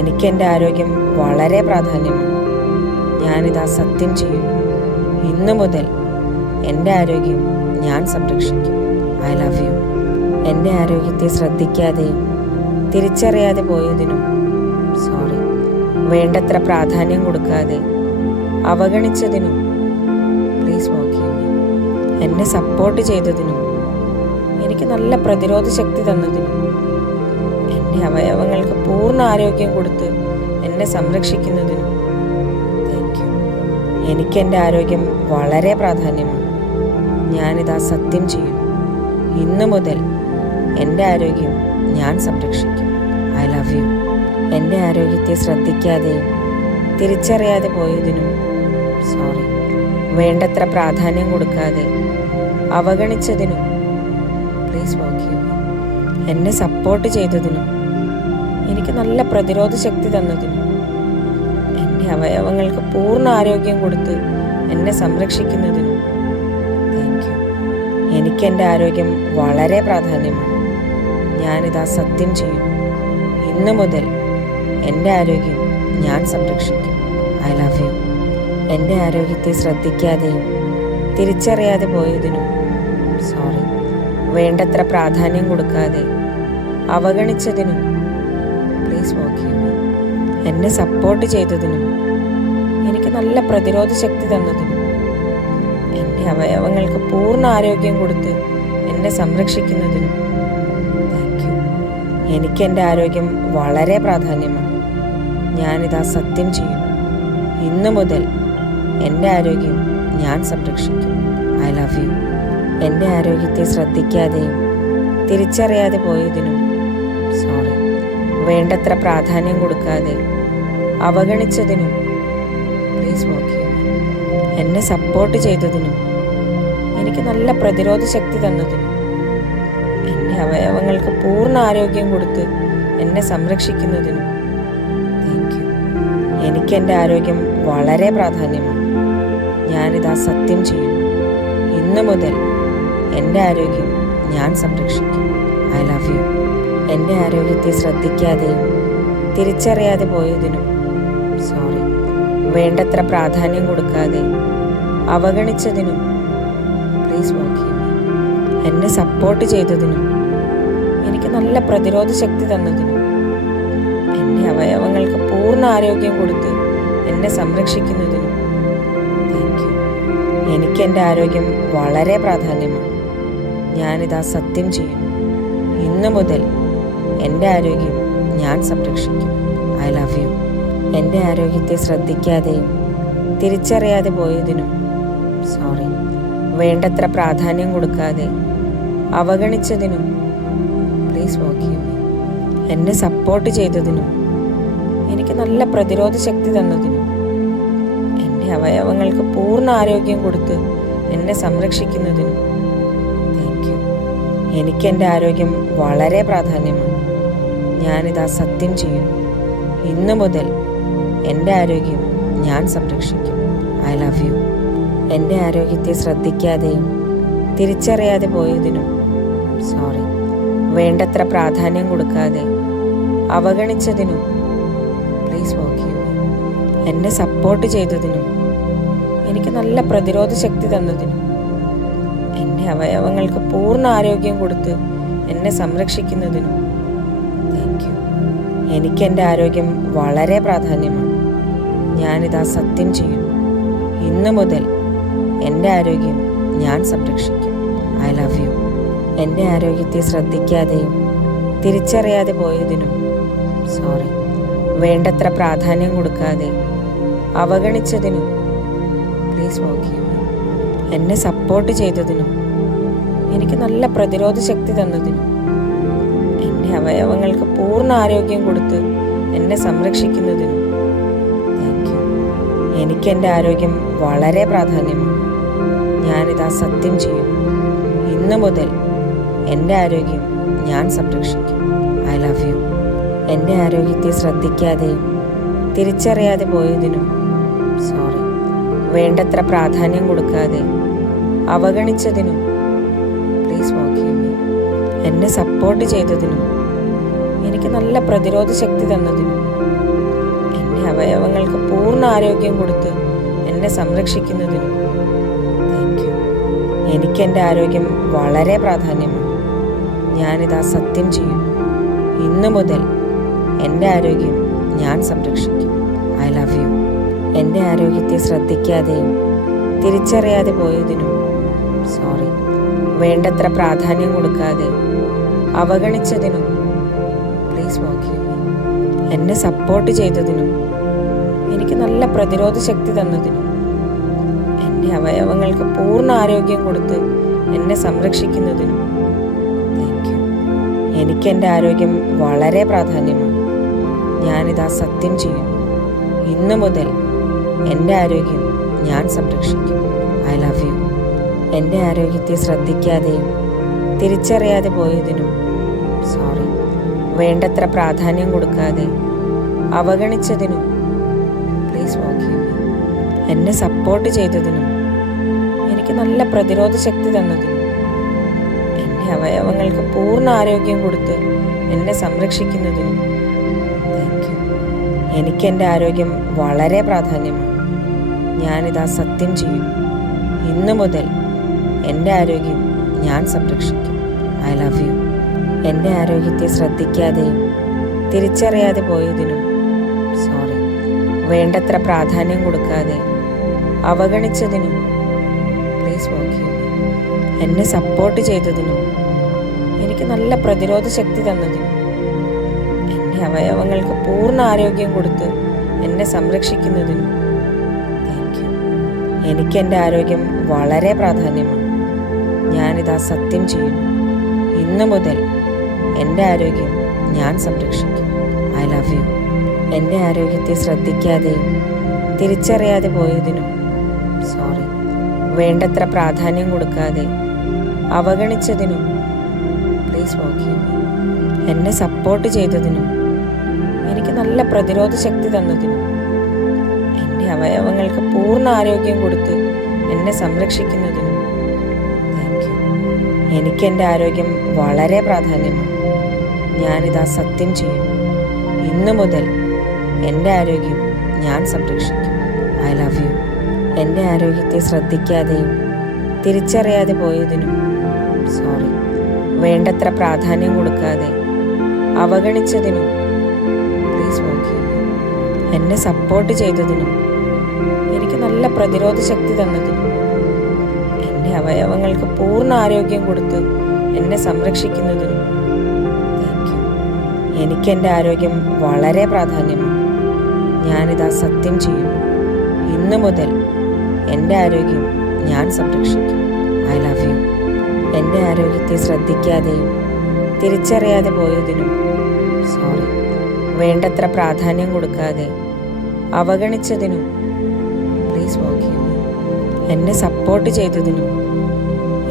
എനിക്കെൻ്റെ ആരോഗ്യം വളരെ പ്രാധാന്യമാണ്. ഞാനിതാ സത്യം ചെയ്യുന്നു. ഇന്നു മുതൽ എൻ്റെ ആരോഗ്യം ഞാൻ സംരക്ഷിക്കും. I love you. എൻ്റെ ആരോഗ്യത്തെ ശ്രദ്ധിക്കാതെയും തിരിച്ചറിയാതെ പോയതിനും സോറി. വേണ്ടത്ര പ്രാധാന്യം കൊടുക്കാതെ അവഗണിച്ചതിനും പ്ലീസ് ഫോർഗീവ് മീ. എന്നെ സപ്പോർട്ട് ചെയ്തതിനും എനിക്ക് നല്ല പ്രതിരോധ ശക്തി തന്നതിനും എൻ്റെ അവയവങ്ങൾക്ക് പൂർണ്ണ ആരോഗ്യം കൊടുത്ത് എന്നെ സംരക്ഷിക്കുന്നതിനും താങ്ക് യു. എനിക്കെൻ്റെ ആരോഗ്യം വളരെ പ്രാധാന്യമാണ്. ഞാനിതാ സത്യം ചെയ്യുന്നു. ഇന്നു മുതൽ എൻ്റെ ആരോഗ്യം ഞാൻ സംരക്ഷിക്കും. I love you. എൻ്റെ ആരോഗ്യത്തെ ശ്രദ്ധിക്കാതെയും തിരിച്ചറിയാതെ പോയതിനും സോറി. വേണ്ടത്ര പ്രാധാന്യം കൊടുക്കാതെ അവഗണിച്ചതിനും പ്ലീസ് ഫോർഗീവ് മീ. എന്നെ സപ്പോർട്ട് ചെയ്തതിനും എനിക്ക് നല്ല പ്രതിരോധ ശക്തി തന്നതിനും എൻ്റെ അവയവങ്ങൾക്ക് പൂർണ്ണ ആരോഗ്യം കൊടുത്ത് എന്നെ സംരക്ഷിക്കുന്നതിനും താങ്ക് യു. എനിക്കെൻ്റെ ആരോഗ്യം വളരെ പ്രാധാന്യമാണ്. ഞാനിതാ സത്യം ചെയ്യുന്നു. ഇന്നു മുതൽ എൻ്റെ ആരോഗ്യം ഞാൻ സംരക്ഷിക്കും. I love you. എൻ്റെ ആരോഗ്യത്തെ ശ്രദ്ധിക്കാതെയും തിരിച്ചറിയാതെ പോയതിനും സോറി. വേണ്ടത്ര പ്രാധാന്യം കൊടുക്കാതെ അവഗണിച്ചതിനും പ്ലീസ് ഫോർഗീവ് മീ. എന്നെ സപ്പോർട്ട് ചെയ്തതിനും എനിക്ക് നല്ല പ്രതിരോധ ശക്തി തന്നതിനും എൻ്റെ അവയവങ്ങൾക്ക് പൂർണ്ണ ആരോഗ്യം കൊടുത്ത് എന്നെ സംരക്ഷിക്കുന്നതിനും താങ്ക് യു. എനിക്ക് എൻ്റെ ആരോഗ്യം വളരെ പ്രാധാന്യമാണ്. ഞാനിതാ സത്യം ചെയ്യുന്നു. ഇന്നു മുതൽ എൻ്റെ ആരോഗ്യം ഞാൻ സംരക്ഷിക്കും. I love you. എൻ്റെ ആരോഗ്യത്തെ ശ്രദ്ധിക്കാതെയും തിരിച്ചറിയാതെ പോയതിനും സോറി. വേണ്ടത്ര പ്രാധാന്യം കൊടുക്കാതെ അവഗണിച്ചതിനും പ്ലീസ് ഫോർഗീവ് മീ. എന്നെ സപ്പോർട്ട് ചെയ്തതിനും എനിക്ക് നല്ല പ്രതിരോധ ശക്തി തന്നതിനും എൻ്റെ അവയവങ്ങൾക്ക് പൂർണ്ണ ആരോഗ്യം കൊടുത്ത് എന്നെ സംരക്ഷിക്കുന്നതിനും താങ്ക് യു. എനിക്ക് എൻ്റെ ആരോഗ്യം വളരെ പ്രാധാന്യമാണ്. ഞാനിതാ സത്യം ചെയ്യുന്നു. ഇന്നു മുതൽ എൻ്റെ ആരോഗ്യം ഞാൻ സംരക്ഷിക്കും. I love you. എൻ്റെ ആരോഗ്യത്തെ ശ്രദ്ധിക്കാതെയും തിരിച്ചറിയാതെ പോയതിനും സോറി. വേണ്ടത്ര പ്രാധാന്യം കൊടുക്കാതെ അവഗണിച്ചതിനും പ്ലീസ് ഫോർഗീവ് മീ. എന്നെ സപ്പോർട്ട് ചെയ്തതിനും എനിക്ക് നല്ല പ്രതിരോധ ശക്തി തന്നതിനും എൻ്റെ അവയവങ്ങൾക്ക് പൂർണ്ണ ആരോഗ്യം കൊടുത്ത് എന്നെ സംരക്ഷിക്കുന്നതിനും താങ്ക് യു. എനിക്ക് എൻ്റെ ആരോഗ്യം വളരെ പ്രാധാന്യമാണ്. ഞാനിതാ സത്യം ചെയ്യുന്നു. ഇന്നു മുതൽ എൻ്റെ ആരോഗ്യം ഞാൻ സംരക്ഷിക്കും. I love you. എൻ്റെ ആരോഗ്യത്തെ ശ്രദ്ധിക്കാതെയും തിരിച്ചറിയാതെ പോയതിനും സോറി. വേണ്ടത്ര പ്രാധാന്യം കൊടുക്കാതെ അവഗണിച്ചതിനും പ്ലീസ് ഫോർഗീവ് മീ. എന്നെ സപ്പോർട്ട് ചെയ്തതിനും എനിക്ക് നല്ല പ്രതിരോധ ശക്തി തന്നതിനും എൻ്റെ അവയവങ്ങൾക്ക് പൂർണ്ണ ആരോഗ്യം കൊടുത്ത് എന്നെ സംരക്ഷിക്കുന്നതിനും താങ്ക് യു. എനിക്ക് എൻ്റെ ആരോഗ്യം വളരെ പ്രാധാന്യമാണ്. ഞാനിതാ സത്യം ചെയ്യുന്നു. ഇന്നു മുതൽ എൻ്റെ ആരോഗ്യം ഞാൻ സംരക്ഷിക്കും. I love you. എൻ്റെ ആരോഗ്യത്തെ ശ്രദ്ധിക്കാതെയും തിരിച്ചറിയാതെ പോയതിനും സോറി. വേണ്ടത്ര പ്രാധാന്യം കൊടുക്കാതെ അവഗണിച്ചതിനും പ്ലീസ് ഫോർഗീവ് മീ. എന്നെ സപ്പോർട്ട് ചെയ്തതിനും എനിക്ക് നല്ല പ്രതിരോധ ശക്തി തന്നതിനും എൻ്റെ അവയവങ്ങൾക്ക് പൂർണ്ണ ആരോഗ്യം കൊടുത്ത് എന്നെ സംരക്ഷിക്കുന്നതിനും താങ്ക് യു. എനിക്ക് എൻ്റെ ആരോഗ്യം വളരെ പ്രാധാന്യമാണ്. ഞാനിതാ സത്യം ചെയ്യുന്നു. ഇന്നു മുതൽ എൻ്റെ ആരോഗ്യം ഞാൻ സംരക്ഷിക്കും. I love you. എൻ്റെ ആരോഗ്യത്തെ ശ്രദ്ധിക്കാതെയും തിരിച്ചറിയാതെ പോയതിനും സോറി. വേണ്ടത്ര പ്രാധാന്യം കൊടുക്കാതെ അവഗണിച്ചതിനും പ്ലീസ് ഫോർഗീവ് മീ. എന്നെ സപ്പോർട്ട് ചെയ്തതിനും എനിക്ക് നല്ല പ്രതിരോധ ശക്തി തന്നതിനും എൻ്റെ അവയവങ്ങൾക്ക് പൂർണ്ണ ആരോഗ്യം കൊടുത്ത് എന്നെ സംരക്ഷിക്കുന്നതിനും താങ്ക് യു. എനിക്ക് എൻ്റെ ആരോഗ്യം വളരെ പ്രാധാന്യമാണ്. ഞാനിതാ സത്യം ചെയ്യുന്നു. ഇന്നു മുതൽ എൻ്റെ ആരോഗ്യം ഞാൻ സംരക്ഷിക്കും. I love you. എൻ്റെ ആരോഗ്യത്തെ ശ്രദ്ധിക്കാതെയും തിരിച്ചറിയാതെ പോയതിനും സോറി. വേണ്ടത്ര പ്രാധാന്യം കൊടുക്കാതെ അവഗണിച്ചതിനും പ്ലീസ് ഫോർഗീവ് മീ. എന്നെ സപ്പോർട്ട് ചെയ്തതിനും എനിക്ക് നല്ല പ്രതിരോധ ശക്തി തന്നതിനും എൻ്റെ അവയവങ്ങൾക്ക് പൂർണ്ണ ആരോഗ്യം കൊടുത്ത് എന്നെ സംരക്ഷിക്കുന്നതിനും താങ്ക് യു. എനിക്ക് എൻ്റെ ആരോഗ്യം വളരെ പ്രാധാന്യമാണ്. ഞാനിതാ സത്യം ചെയ്യുന്നു. ഇന്നു മുതൽ എൻ്റെ ആരോഗ്യം ഞാൻ സംരക്ഷിക്കും. I love you. എൻ്റെ ആരോഗ്യത്തെ ശ്രദ്ധിക്കാതെയും തിരിച്ചറിയാതെ പോയതിനും സോറി. വേണ്ടത്ര പ്രാധാന്യം കൊടുക്കാതെ അവഗണിച്ചതിനും പ്ലീസ് ഫോർഗീവ് മീ. എന്നെ സപ്പോർട്ട് ചെയ്തതിനും എനിക്ക് നല്ല പ്രതിരോധ ശക്തി തന്നതിനും എൻ്റെ അവയവങ്ങൾക്ക് പൂർണ്ണ ആരോഗ്യം കൊടുത്ത് എന്നെ സംരക്ഷിക്കുന്നതിനും താങ്ക് യു. എനിക്ക് എൻ്റെ ആരോഗ്യം വളരെ പ്രാധാന്യമാണ്. ഞാനിതാ സത്യം ചെയ്യുന്നു. ഇന്നു മുതൽ എൻ്റെ ആരോഗ്യം ഞാൻ സംരക്ഷിക്കും. I love you. എൻ്റെ ആരോഗ്യത്തെ ശ്രദ്ധിക്കാതെയും തിരിച്ചറിയാതെ പോയതിനും സോറി. വേണ്ടത്ര പ്രാധാന്യം കൊടുക്കാതെ അവഗണിച്ചതിനും പ്ലീസ് ഫോർഗീവ് മീ. എന്നെ സപ്പോർട്ട് ചെയ്തതിനും എനിക്ക് നല്ല പ്രതിരോധ ശക്തി തന്നതിനും എൻ്റെ അവയവങ്ങൾക്ക് പൂർണ്ണ ആരോഗ്യം കൊടുത്ത് എന്നെ സംരക്ഷിക്കുന്നതിനും താങ്ക് യു. എനിക്ക് എൻ്റെ ആരോഗ്യം വളരെ പ്രാധാന്യമാണ്. ഞാനിതാ സത്യം ചെയ്യുന്നു. ഇന്നു മുതൽ എൻ്റെ ആരോഗ്യം ഞാൻ സംരക്ഷിക്കും. I love you. എൻ്റെ ആരോഗ്യത്തെ ശ്രദ്ധിക്കാതെയും തിരിച്ചറിയാതെ പോയതിനും സോറി. വേണ്ടത്ര പ്രാധാന്യം കൊടുക്കാതെ അവഗണിച്ചതിനും പ്ലീസ് ഫോർഗീവ് മീ. എന്നെ സപ്പോർട്ട് ചെയ്തതിനും എനിക്ക് നല്ല പ്രതിരോധ ശക്തി തന്നതിനും എൻ്റെ അവയവങ്ങൾക്ക് പൂർണ്ണ ആരോഗ്യം കൊടുത്ത് എന്നെ സംരക്ഷിക്കുന്നതിനും താങ്ക് യു. എനിക്ക് എൻ്റെ ആരോഗ്യം വളരെ പ്രാധാന്യമാണ്. ഞാനിതാ സത്യം ചെയ്യുന്നു. ഇന്നു മുതൽ എൻ്റെ ആരോഗ്യം ഞാൻ സംരക്ഷിക്കും. I love you. എൻ്റെ ആരോഗ്യത്തെ ശ്രദ്ധിക്കാതെയും തിരിച്ചറിയാതെ പോയതിനും സോറി. വേണ്ടത്ര പ്രാധാന്യം കൊടുക്കാതെ അവഗണിച്ചതിനും പ്ലീസ് ഫോർഗീവ് മീ. എന്നെ സപ്പോർട്ട് ചെയ്തതിനും എനിക്ക് നല്ല പ്രതിരോധ ശക്തി തന്നതിനും എൻ്റെ അവയവങ്ങൾക്ക് പൂർണ്ണ ആരോഗ്യം കൊടുത്ത് എന്നെ സംരക്ഷിക്കുന്നതിനും താങ്ക് യു. എനിക്ക് എൻ്റെ ആരോഗ്യം വളരെ പ്രാധാന്യമാണ്. ഞാനിതാ സത്യം ചെയ്യുന്നു. ഇന്നു മുതൽ എൻ്റെ ആരോഗ്യം ഞാൻ സംരക്ഷിക്കും. I love you. എൻ്റെ ആരോഗ്യത്തെ ശ്രദ്ധിക്കാതെയും തിരിച്ചറിയാതെ പോയതിനും സോറി. വേണ്ടത്ര പ്രാധാന്യം കൊടുക്കാതെ അവഗണിച്ചതിനും പ്ലീസ് ഫോർഗീവ് മീ. എന്നെ സപ്പോർട്ട് ചെയ്തതിനും എനിക്ക് നല്ല പ്രതിരോധ ശക്തി തന്നതിനും എൻ്റെ അവയവങ്ങൾക്ക് പൂർണ്ണ ആരോഗ്യം കൊടുത്ത് എന്നെ സംരക്ഷിക്കുന്നതിനും താങ്ക് യു. എനിക്ക് എൻ്റെ ആരോഗ്യം വളരെ പ്രാധാന്യമാണ്. ഞാനിതാ സത്യം ചെയ്യുന്നു. ഇന്നു മുതൽ എൻ്റെ ആരോഗ്യം ഞാൻ സംരക്ഷിക്കും. I love you. എൻ്റെ ആരോഗ്യത്തെ ശ്രദ്ധിക്കാതെയും തിരിച്ചറിയാതെ പോയതിനും സോറി. വേണ്ടത്ര പ്രാധാന്യം കൊടുക്കാതെ അവഗണിച്ചതിനും പ്ലീസ് ഫോർഗീവ് മീ. എന്നെ സപ്പോർട്ട് ചെയ്തതിനും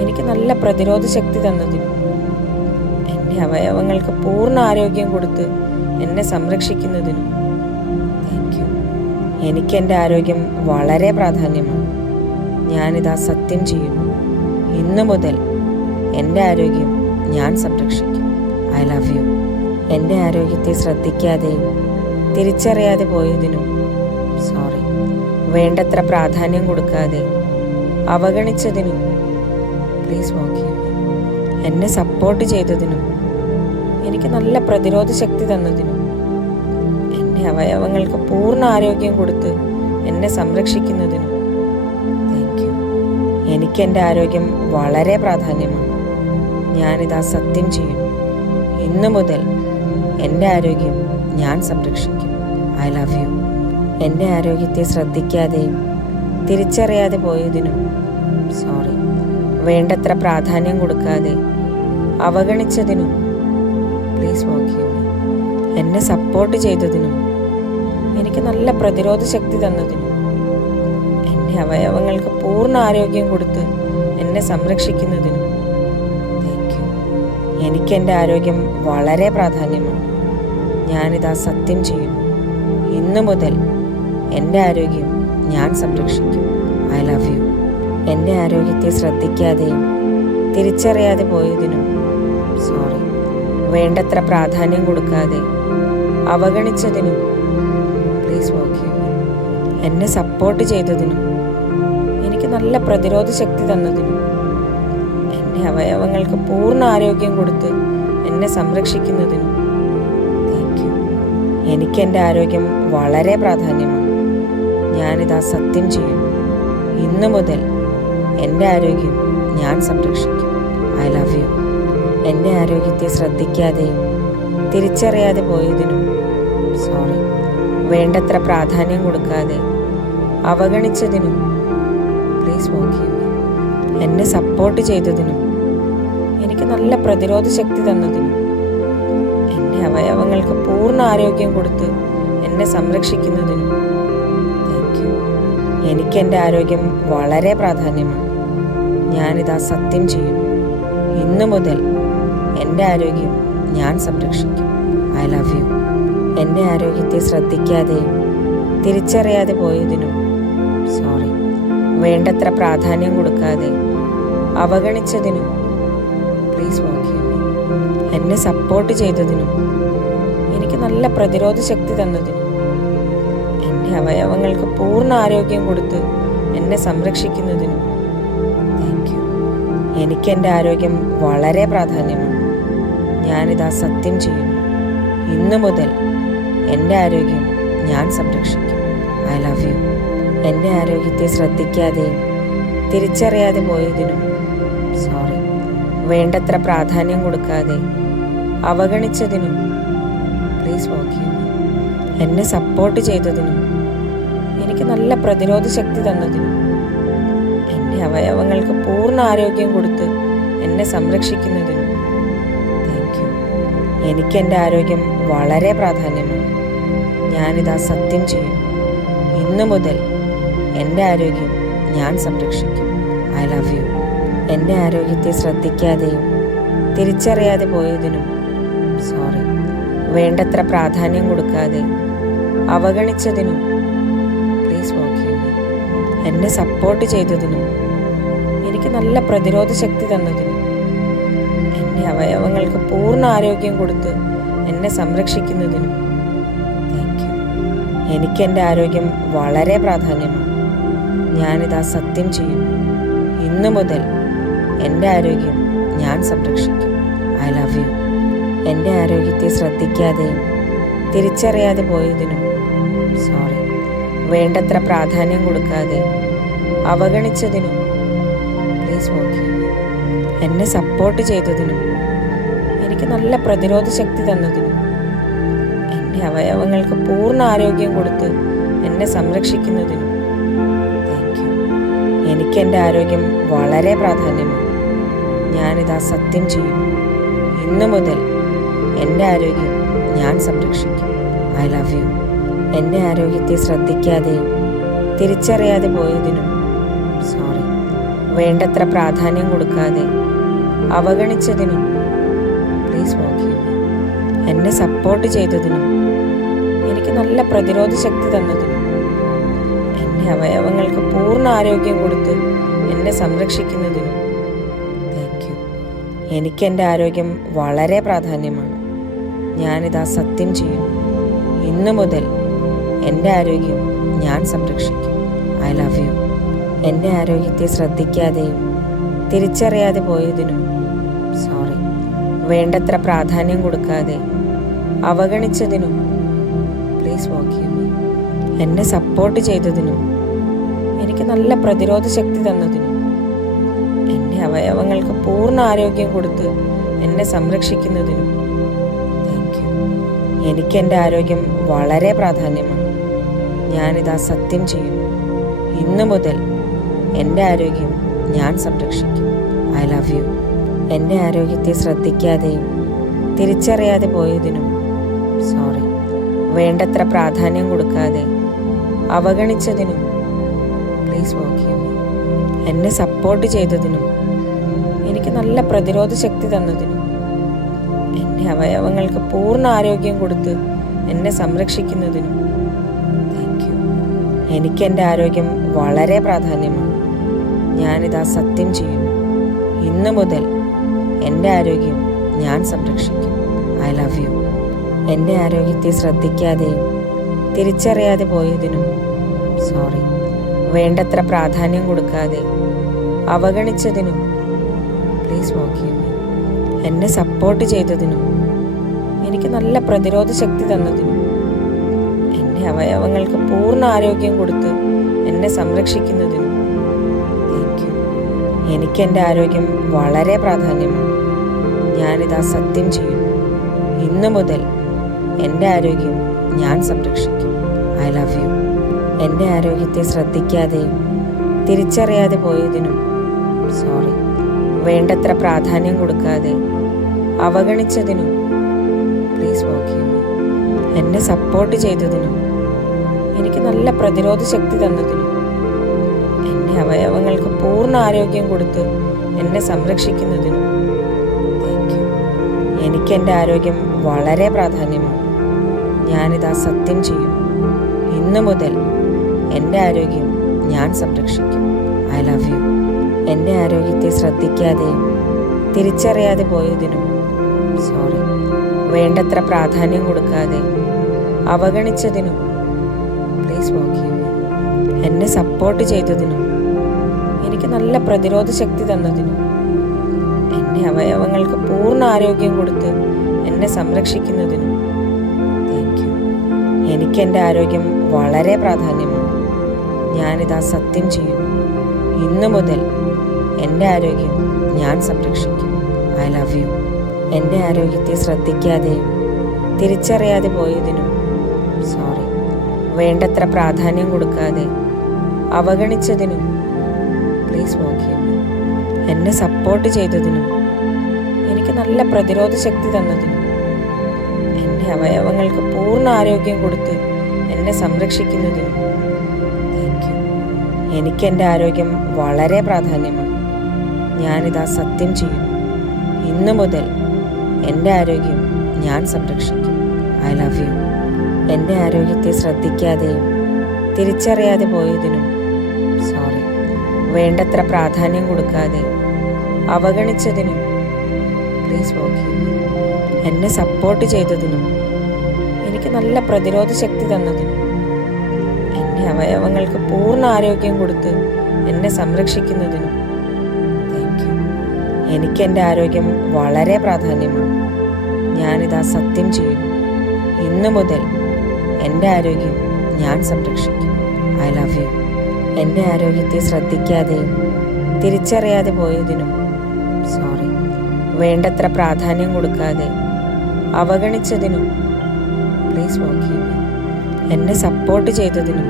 എനിക്ക് നല്ല പ്രതിരോധ ശക്തി തന്നതിനും എൻ്റെ അവയവങ്ങൾക്ക് പൂർണ്ണ ആരോഗ്യം കൊടുത്ത് എന്നെ സംരക്ഷിക്കുന്നതിനും താങ്ക് യു. എനിക്ക് എൻ്റെ ആരോഗ്യം വളരെ പ്രാധാന്യമാണ്. ഞാനിതാ സത്യം ചെയ്യുന്നു. ഇന്നു മുതൽ എൻ്റെ ആരോഗ്യം ഞാൻ സംരക്ഷിക്കും. I love you. എൻ്റെ ആരോഗ്യത്തെ ശ്രദ്ധിക്കാതെയും തിരിച്ചറിയാതെ പോയതിനും സോറി. വേണ്ടത്ര പ്രാധാന്യം കൊടുക്കാതെ അവഗണിച്ചതിനും പ്ലീസ് ഫോർഗീവ് മീ. എന്നെ സപ്പോർട്ട് ചെയ്തതിനും എനിക്ക് നല്ല പ്രതിരോധ ശക്തി തന്നതിനും എൻ്റെ അവയവങ്ങൾക്ക് പൂർണ്ണ ആരോഗ്യം കൊടുത്ത് എന്നെ സംരക്ഷിക്കുന്നതിനും താങ്ക് യു. എനിക്ക് എൻ്റെ ആരോഗ്യം വളരെ പ്രാധാന്യമാണ്. ഞാനിതാ സത്യം ചെയ്യുന്നു. ഇന്നു മുതൽ എൻ്റെ ആരോഗ്യം ഞാൻ സംരക്ഷിക്കും. I love you. എൻ്റെ ആരോഗ്യത്തെ ശ്രദ്ധിക്കാതെയും തിരിച്ചറിയാതെ പോയതിനും സോറി. വേണ്ടത്ര പ്രാധാന്യം കൊടുക്കാതെ അവഗണിച്ചതിനും പ്ലീസ് ഫോർഗീവ് മീ. എന്നെ സപ്പോർട്ട് ചെയ്തതിനും എനിക്ക് നല്ല പ്രതിരോധ ശക്തി തന്നതിനും എൻ്റെ അവയവങ്ങൾക്ക് പൂർണ്ണ ആരോഗ്യം കൊടുത്ത് എന്നെ സംരക്ഷിക്കുന്നതിനും താങ്ക് യു. എനിക്ക് എൻ്റെ ആരോഗ്യം വളരെ പ്രാധാന്യമാണ്. ഞാനിതാ സത്യം ചെയ്യുന്നു. ഇന്നു മുതൽ എൻ്റെ ആരോഗ്യം ഞാൻ സംരക്ഷിക്കും. I love you. എൻ്റെ ആരോഗ്യത്തെ ശ്രദ്ധിക്കാതെയും തിരിച്ചറിയാതെ പോയതിനും സോറി. വേണ്ടത്ര പ്രാധാന്യം കൊടുക്കാതെ അവഗണിച്ചതിനും പ്ലീസ് ഫോർഗീവ് മീ. എന്നെ സപ്പോർട്ട് ചെയ്തതിനും എനിക്ക് നല്ല പ്രതിരോധ ശക്തി തന്നതിനും എൻ്റെ അവയവങ്ങൾക്ക് പൂർണ്ണ ആരോഗ്യം കൊടുത്ത് എന്നെ സംരക്ഷിക്കുന്നതിനും താങ്ക് യു. എനിക്ക് എൻ്റെ ആരോഗ്യം വളരെ പ്രാധാന്യമാണ്. ഞാനിതാ സത്യം ചെയ്യുന്നു. ഇന്നു മുതൽ എൻ്റെ ആരോഗ്യം ഞാൻ സംരക്ഷിക്കും. I love you. എൻ്റെ ആരോഗ്യത്തെ ശ്രദ്ധിക്കാതെയും തിരിച്ചറിയാതെ പോയതിനും സോറി. വേണ്ടത്ര പ്രാധാന്യം കൊടുക്കാതെ അവഗണിച്ചതിനും പ്ലീസ് ഫോർഗീവ് മീ. എന്നെ സപ്പോർട്ട് ചെയ്തതിനും എനിക്ക് നല്ല പ്രതിരോധ ശക്തി തന്നതിനും എൻ്റെ അവയവങ്ങൾക്ക് പൂർണ്ണ ആരോഗ്യം കൊടുത്ത് എന്നെ സംരക്ഷിക്കുന്നതിനും താങ്ക് യു. എനിക്ക് എൻ്റെ ആരോഗ്യം വളരെ പ്രാധാന്യമാണ്. ഞാനിതാ സത്യം ചെയ്യുന്നു. ഇന്നു മുതൽ എൻ്റെ ആരോഗ്യം ഞാൻ സംരക്ഷിക്കും. I love you. എൻ്റെ ആരോഗ്യത്തെ ശ്രദ്ധിക്കാതെയും തിരിച്ചറിയാതെ പോയതിനും സോറി. വേണ്ടത്ര പ്രാധാന്യം കൊടുക്കാതെ അവഗണിച്ചതിനും പ്ലീസ് ഫോർഗീവ് മീ. എന്നെ സപ്പോർട്ട് ചെയ്തതിനും എനിക്ക് നല്ല പ്രതിരോധ ശക്തി തന്നതിനും എൻ്റെ അവയവങ്ങൾക്ക് പൂർണ്ണ ആരോഗ്യം കൊടുത്ത് എന്നെ സംരക്ഷിക്കുന്നതിനും താങ്ക് യു. എനിക്ക് എൻ്റെ ആരോഗ്യം വളരെ പ്രാധാന്യമാണ്. ഞാനിതാ സത്യം ചെയ്യുന്നു. ഇന്നു മുതൽ എൻ്റെ ആരോഗ്യം ഞാൻ സംരക്ഷിക്കും. I love you. എൻ്റെ ആരോഗ്യത്തെ ശ്രദ്ധിക്കാതെയും തിരിച്ചറിയാതെ പോയതിനും സോറി. വേണ്ടത്ര പ്രാധാന്യം കൊടുക്കാതെ അവഗണിച്ചതിനും പ്ലീസ് ഫോർഗീവ് മീ. എന്നെ സപ്പോർട്ട് ചെയ്തതിനും എനിക്ക് നല്ല പ്രതിരോധ ശക്തി തന്നതിനും എൻ്റെ അവയവങ്ങൾക്ക് പൂർണ്ണ ആരോഗ്യം കൊടുത്ത് എന്നെ സംരക്ഷിക്കുന്നതിനും താങ്ക് യു. എനിക്ക് എൻ്റെ ആരോഗ്യം വളരെ പ്രാധാന്യമാണ്. ഞാനിതാ സത്യം ചെയ്യും. ഇന്നു മുതൽ എൻ്റെ ആരോഗ്യം ഞാൻ സംരക്ഷിക്കും. I love you. എൻ്റെ ആരോഗ്യത്തെ ശ്രദ്ധിക്കാതെയും തിരിച്ചറിയാതെ പോയതിനും സോറി. വേണ്ടത്ര പ്രാധാന്യം കൊടുക്കാതെ അവഗണിച്ചതിനും പ്ലീസ് ഫോർഗീവ് മീ. എന്നെ സപ്പോർട്ട് ചെയ്തതിനും എനിക്ക് നല്ല പ്രതിരോധ ശക്തി തന്നതിനും എൻ്റെ അവയവങ്ങൾക്ക് പൂർണ്ണ ആരോഗ്യം കൊടുത്ത് എന്നെ സംരക്ഷിക്കുന്നതിനും താങ്ക് യു. എനിക്ക് എൻ്റെ ആരോഗ്യം വളരെ പ്രാധാന്യമാണ്. ഞാനിതാ സത്യം ചെയ്യും. ഇന്നു മുതൽ എൻ്റെ ആരോഗ്യം ഞാൻ സംരക്ഷിക്കും. I love you. എൻ്റെ ആരോഗ്യത്തെ ശ്രദ്ധിക്കാതെയും തിരിച്ചറിയാതെ പോയതിനും സോറി. വേണ്ടത്ര പ്രാധാന്യം കൊടുക്കാതെ അവഗണിച്ചതിനും പ്ലീസ് ഫോർഗീവ് മീ. എന്നെ സപ്പോർട്ട് ചെയ്തതിനും എനിക്ക് നല്ല പ്രതിരോധ ശക്തി തന്നതിനും എൻ്റെ അവയവങ്ങൾക്ക് പൂർണ്ണ ആരോഗ്യം കൊടുത്ത് എന്നെ സംരക്ഷിക്കുന്നതിനും താങ്ക് യു. എനിക്ക് എൻ്റെ ആരോഗ്യം വളരെ പ്രാധാന്യമാണ്. ഞാനിതാ സത്യം ചെയ്യും. ഇന്നു മുതൽ എൻ്റെ ആരോഗ്യം ഞാൻ സംരക്ഷിക്കും. I love you. എൻ്റെ ആരോഗ്യത്തെ ശ്രദ്ധിക്കാതെയും തിരിച്ചറിയാതെ പോയതിനും സോറി. വേണ്ടത്ര പ്രാധാന്യം കൊടുക്കാതെ അവഗണിച്ചതിനും പ്ലീസ് ഫോർഗീവ് മീ. എന്നെ സപ്പോർട്ട് ചെയ്തതിനും എനിക്ക് നല്ല പ്രതിരോധ ശക്തി തന്നതിനും എൻ്റെ അവയവങ്ങൾക്ക് പൂർണ്ണ ആരോഗ്യം കൊടുത്ത് എന്നെ സംരക്ഷിക്കുന്നതിനും താങ്ക് യു. എനിക്ക് എൻ്റെ ആരോഗ്യം വളരെ പ്രാധാന്യമാണ്. ഞാനിതാ സത്യം ചെയ്യും. ഇന്നു മുതൽ എൻ്റെ ആരോഗ്യം ഞാൻ സംരക്ഷിക്കും. I love you. എൻ്റെ ആരോഗ്യത്തെ ശ്രദ്ധിക്കാതെയും തിരിച്ചറിയാതെ പോയതിനും സോറി. വേണ്ടത്ര പ്രാധാന്യം കൊടുക്കാതെ അവഗണിച്ചതിനും പ്ലീസ് ഫോർഗീവ് മീ. എന്നെ സപ്പോർട്ട് ചെയ്തതിനും എനിക്ക് നല്ല പ്രതിരോധ ശക്തി തന്നതിനും എൻ്റെ അവയവങ്ങൾക്ക് പൂർണ്ണ ആരോഗ്യം കൊടുത്ത് എന്നെ സംരക്ഷിക്കുന്നതിനും താങ്ക് യു. എനിക്ക് എൻ്റെ ആരോഗ്യം വളരെ പ്രാധാന്യമാണ്. ഞാനിതാ സത്യം ചെയ്യും. ഇന്നു മുതൽ എൻ്റെ ആരോഗ്യം ഞാൻ സംരക്ഷിക്കും. I love you. എൻ്റെ ആരോഗ്യത്തെ ശ്രദ്ധിക്കാതെയും തിരിച്ചറിയാതെ പോയതിനും സോറി. വേണ്ടത്ര പ്രാധാന്യം കൊടുക്കാതെ അവഗണിച്ചതിനും പ്ലീസ് ഫോർഗീവ് മീ. എന്നെ സപ്പോർട്ട് ചെയ്തതിനും എനിക്ക് നല്ല പ്രതിരോധ ശക്തി തന്നതിനും എൻ്റെ അവയവങ്ങൾക്ക് പൂർണ്ണ ആരോഗ്യം കൊടുത്ത് എന്നെ സംരക്ഷിക്കുന്നതിനും താങ്ക് യു. എനിക്ക് എൻ്റെ ആരോഗ്യം വളരെ പ്രാധാന്യമാണ്. ഞാനിതാ സത്യം ചെയ്യും. ഇന്നു മുതൽ എൻ്റെ ആരോഗ്യം ഞാൻ സംരക്ഷിക്കും. I love you. എൻ്റെ ആരോഗ്യത്തെ ശ്രദ്ധിക്കാതെയും തിരിച്ചറിയാതെ പോയതിനും സോറി. വേണ്ടത്ര പ്രാധാന്യം കൊടുക്കാതെ അവഗണിച്ചതിനും പ്ലീസ് ഫോർഗീവ് മീ. എന്നെ സപ്പോർട്ട് ചെയ്തതിനും എനിക്ക് നല്ല പ്രതിരോധ ശക്തി തന്നതിനും എൻ്റെ അവയവങ്ങൾക്ക് പൂർണ്ണ ആരോഗ്യം കൊടുത്ത് എന്നെ സംരക്ഷിക്കുന്നതിനും താങ്ക് യു. എനിക്ക് എൻ്റെ ആരോഗ്യം വളരെ പ്രാധാന്യമാണ്. ഞാനിതാ സത്യം ചെയ്യും. ഇന്നു മുതൽ എൻ്റെ ആരോഗ്യം ഞാൻ സംരക്ഷിക്കും. I love you. എൻ്റെ ആരോഗ്യത്തെ ശ്രദ്ധിക്കാതെയും തിരിച്ചറിയാതെ പോയതിനും സോറി. വേണ്ടത്ര പ്രാധാന്യം കൊടുക്കാതെ അവഗണിച്ചതിനും പ്ലീസ് ഫോർഗീവ് മീ. എന്നെ സപ്പോർട്ട് ചെയ്തതിനും എനിക്ക് നല്ല പ്രതിരോധ ശക്തി തന്നതിനും എൻ്റെ അവയവങ്ങൾക്ക് പൂർണ്ണ ആരോഗ്യം കൊടുത്ത് എന്നെ സംരക്ഷിക്കുന്നതിനും താങ്ക് യു. എനിക്ക് എൻ്റെ ആരോഗ്യം വളരെ പ്രാധാന്യമാണ്. ഞാനിതാ സത്യം ചെയ്യും. ഇന്നു മുതൽ എൻ്റെ ആരോഗ്യം ഞാൻ സംരക്ഷിക്കും. I love you. എൻ്റെ ആരോഗ്യത്തെ ശ്രദ്ധിക്കാതെയും തിരിച്ചറിയാതെ പോയതിനും സോറി. വേണ്ടത്ര പ്രാധാന്യം കൊടുക്കാതെ അവഗണിച്ചതിനും പ്ലീസ് ഫോർഗീവ് മീ. എന്നെ സപ്പോർട്ട് ചെയ്തതിനും എനിക്ക് എനിക്ക് നല്ല പ്രതിരോധ ശക്തി തന്നതിനും എൻ്റെ അവയവങ്ങൾക്ക് പൂർണ്ണ ആരോഗ്യം കൊടുത്ത് എന്നെ സംരക്ഷിക്കുന്നതിനും താങ്ക് യു. എനിക്ക് എൻ്റെ ആരോഗ്യം വളരെ പ്രാധാന്യമാണ്. ഞാനിതാ സത്യം ചെയ്യുന്നു. ഇന്നു മുതൽ എൻ്റെ ആരോഗ്യം ഞാൻ സംരക്ഷിക്കും. I love you. എൻ്റെ ആരോഗ്യത്തെ ശ്രദ്ധിക്കാതെയും തിരിച്ചറിയാതെ പോയതിനും സോറി. വേണ്ടത്ര പ്രാധാന്യം കൊടുക്കാതെ അവഗണിച്ചതിനും പ്ലീസ് ഫോർഗീവ് മീ. എന്നെ സപ്പോർട്ട് ചെയ്തതിനും എനിക്ക് നല്ല പ്രതിരോധ ശക്തി തന്നതിനും എൻ്റെ അവയവങ്ങൾക്ക് പൂർണ്ണ ആരോഗ്യം കൊടുത്ത് എന്നെ സംരക്ഷിക്കുന്നതിനും താങ്ക് യു. എനിക്ക് എൻ്റെ ആരോഗ്യം വളരെ പ്രാധാന്യമാണ്. ഞാനിതാ സത്യം ചെയ്യുന്നു. ഇന്നു മുതൽ എൻ്റെ ആരോഗ്യം ഞാൻ സംരക്ഷിക്കും. I love you. എൻ്റെ ആരോഗ്യത്തെ ശ്രദ്ധിക്കാതെയും തിരിച്ചറിയാതെ പോയതിനും സോറി. വേണ്ടത്ര പ്രാധാന്യം കൊടുക്കാതെ അവഗണിച്ചതിനും പ്ലീസ് ഫോർഗീവ് മീ. എന്നെ സപ്പോർട്ട് ചെയ്തതിനും എനിക്ക് നല്ല പ്രതിരോധ ശക്തി തന്നതിനും എൻ്റെ അവയവങ്ങൾക്ക് പൂർണ്ണ ആരോഗ്യം കൊടുത്ത് എന്നെ സംരക്ഷിക്കുന്നതിനും താങ്ക് യു. എനിക്ക് എൻ്റെ ആരോഗ്യം വളരെ പ്രാധാന്യമാണ്. ഞാനിതാ സത്യം ചെയ്യുന്നു. ഇന്നു മുതൽ എൻ്റെ ആരോഗ്യം ഞാൻ സംരക്ഷിക്കും. I love you. എൻ്റെ ആരോഗ്യത്തെ ശ്രദ്ധിക്കാതെയും തിരിച്ചറിയാതെ പോയതിനും സോറി. വേണ്ടത്ര പ്രാധാന്യം കൊടുക്കാതെ അവഗണിച്ചതിനും പ്ലീസ് ഫോർഗീവ് മീ. എന്നെ സപ്പോർട്ട് ചെയ്തതിനും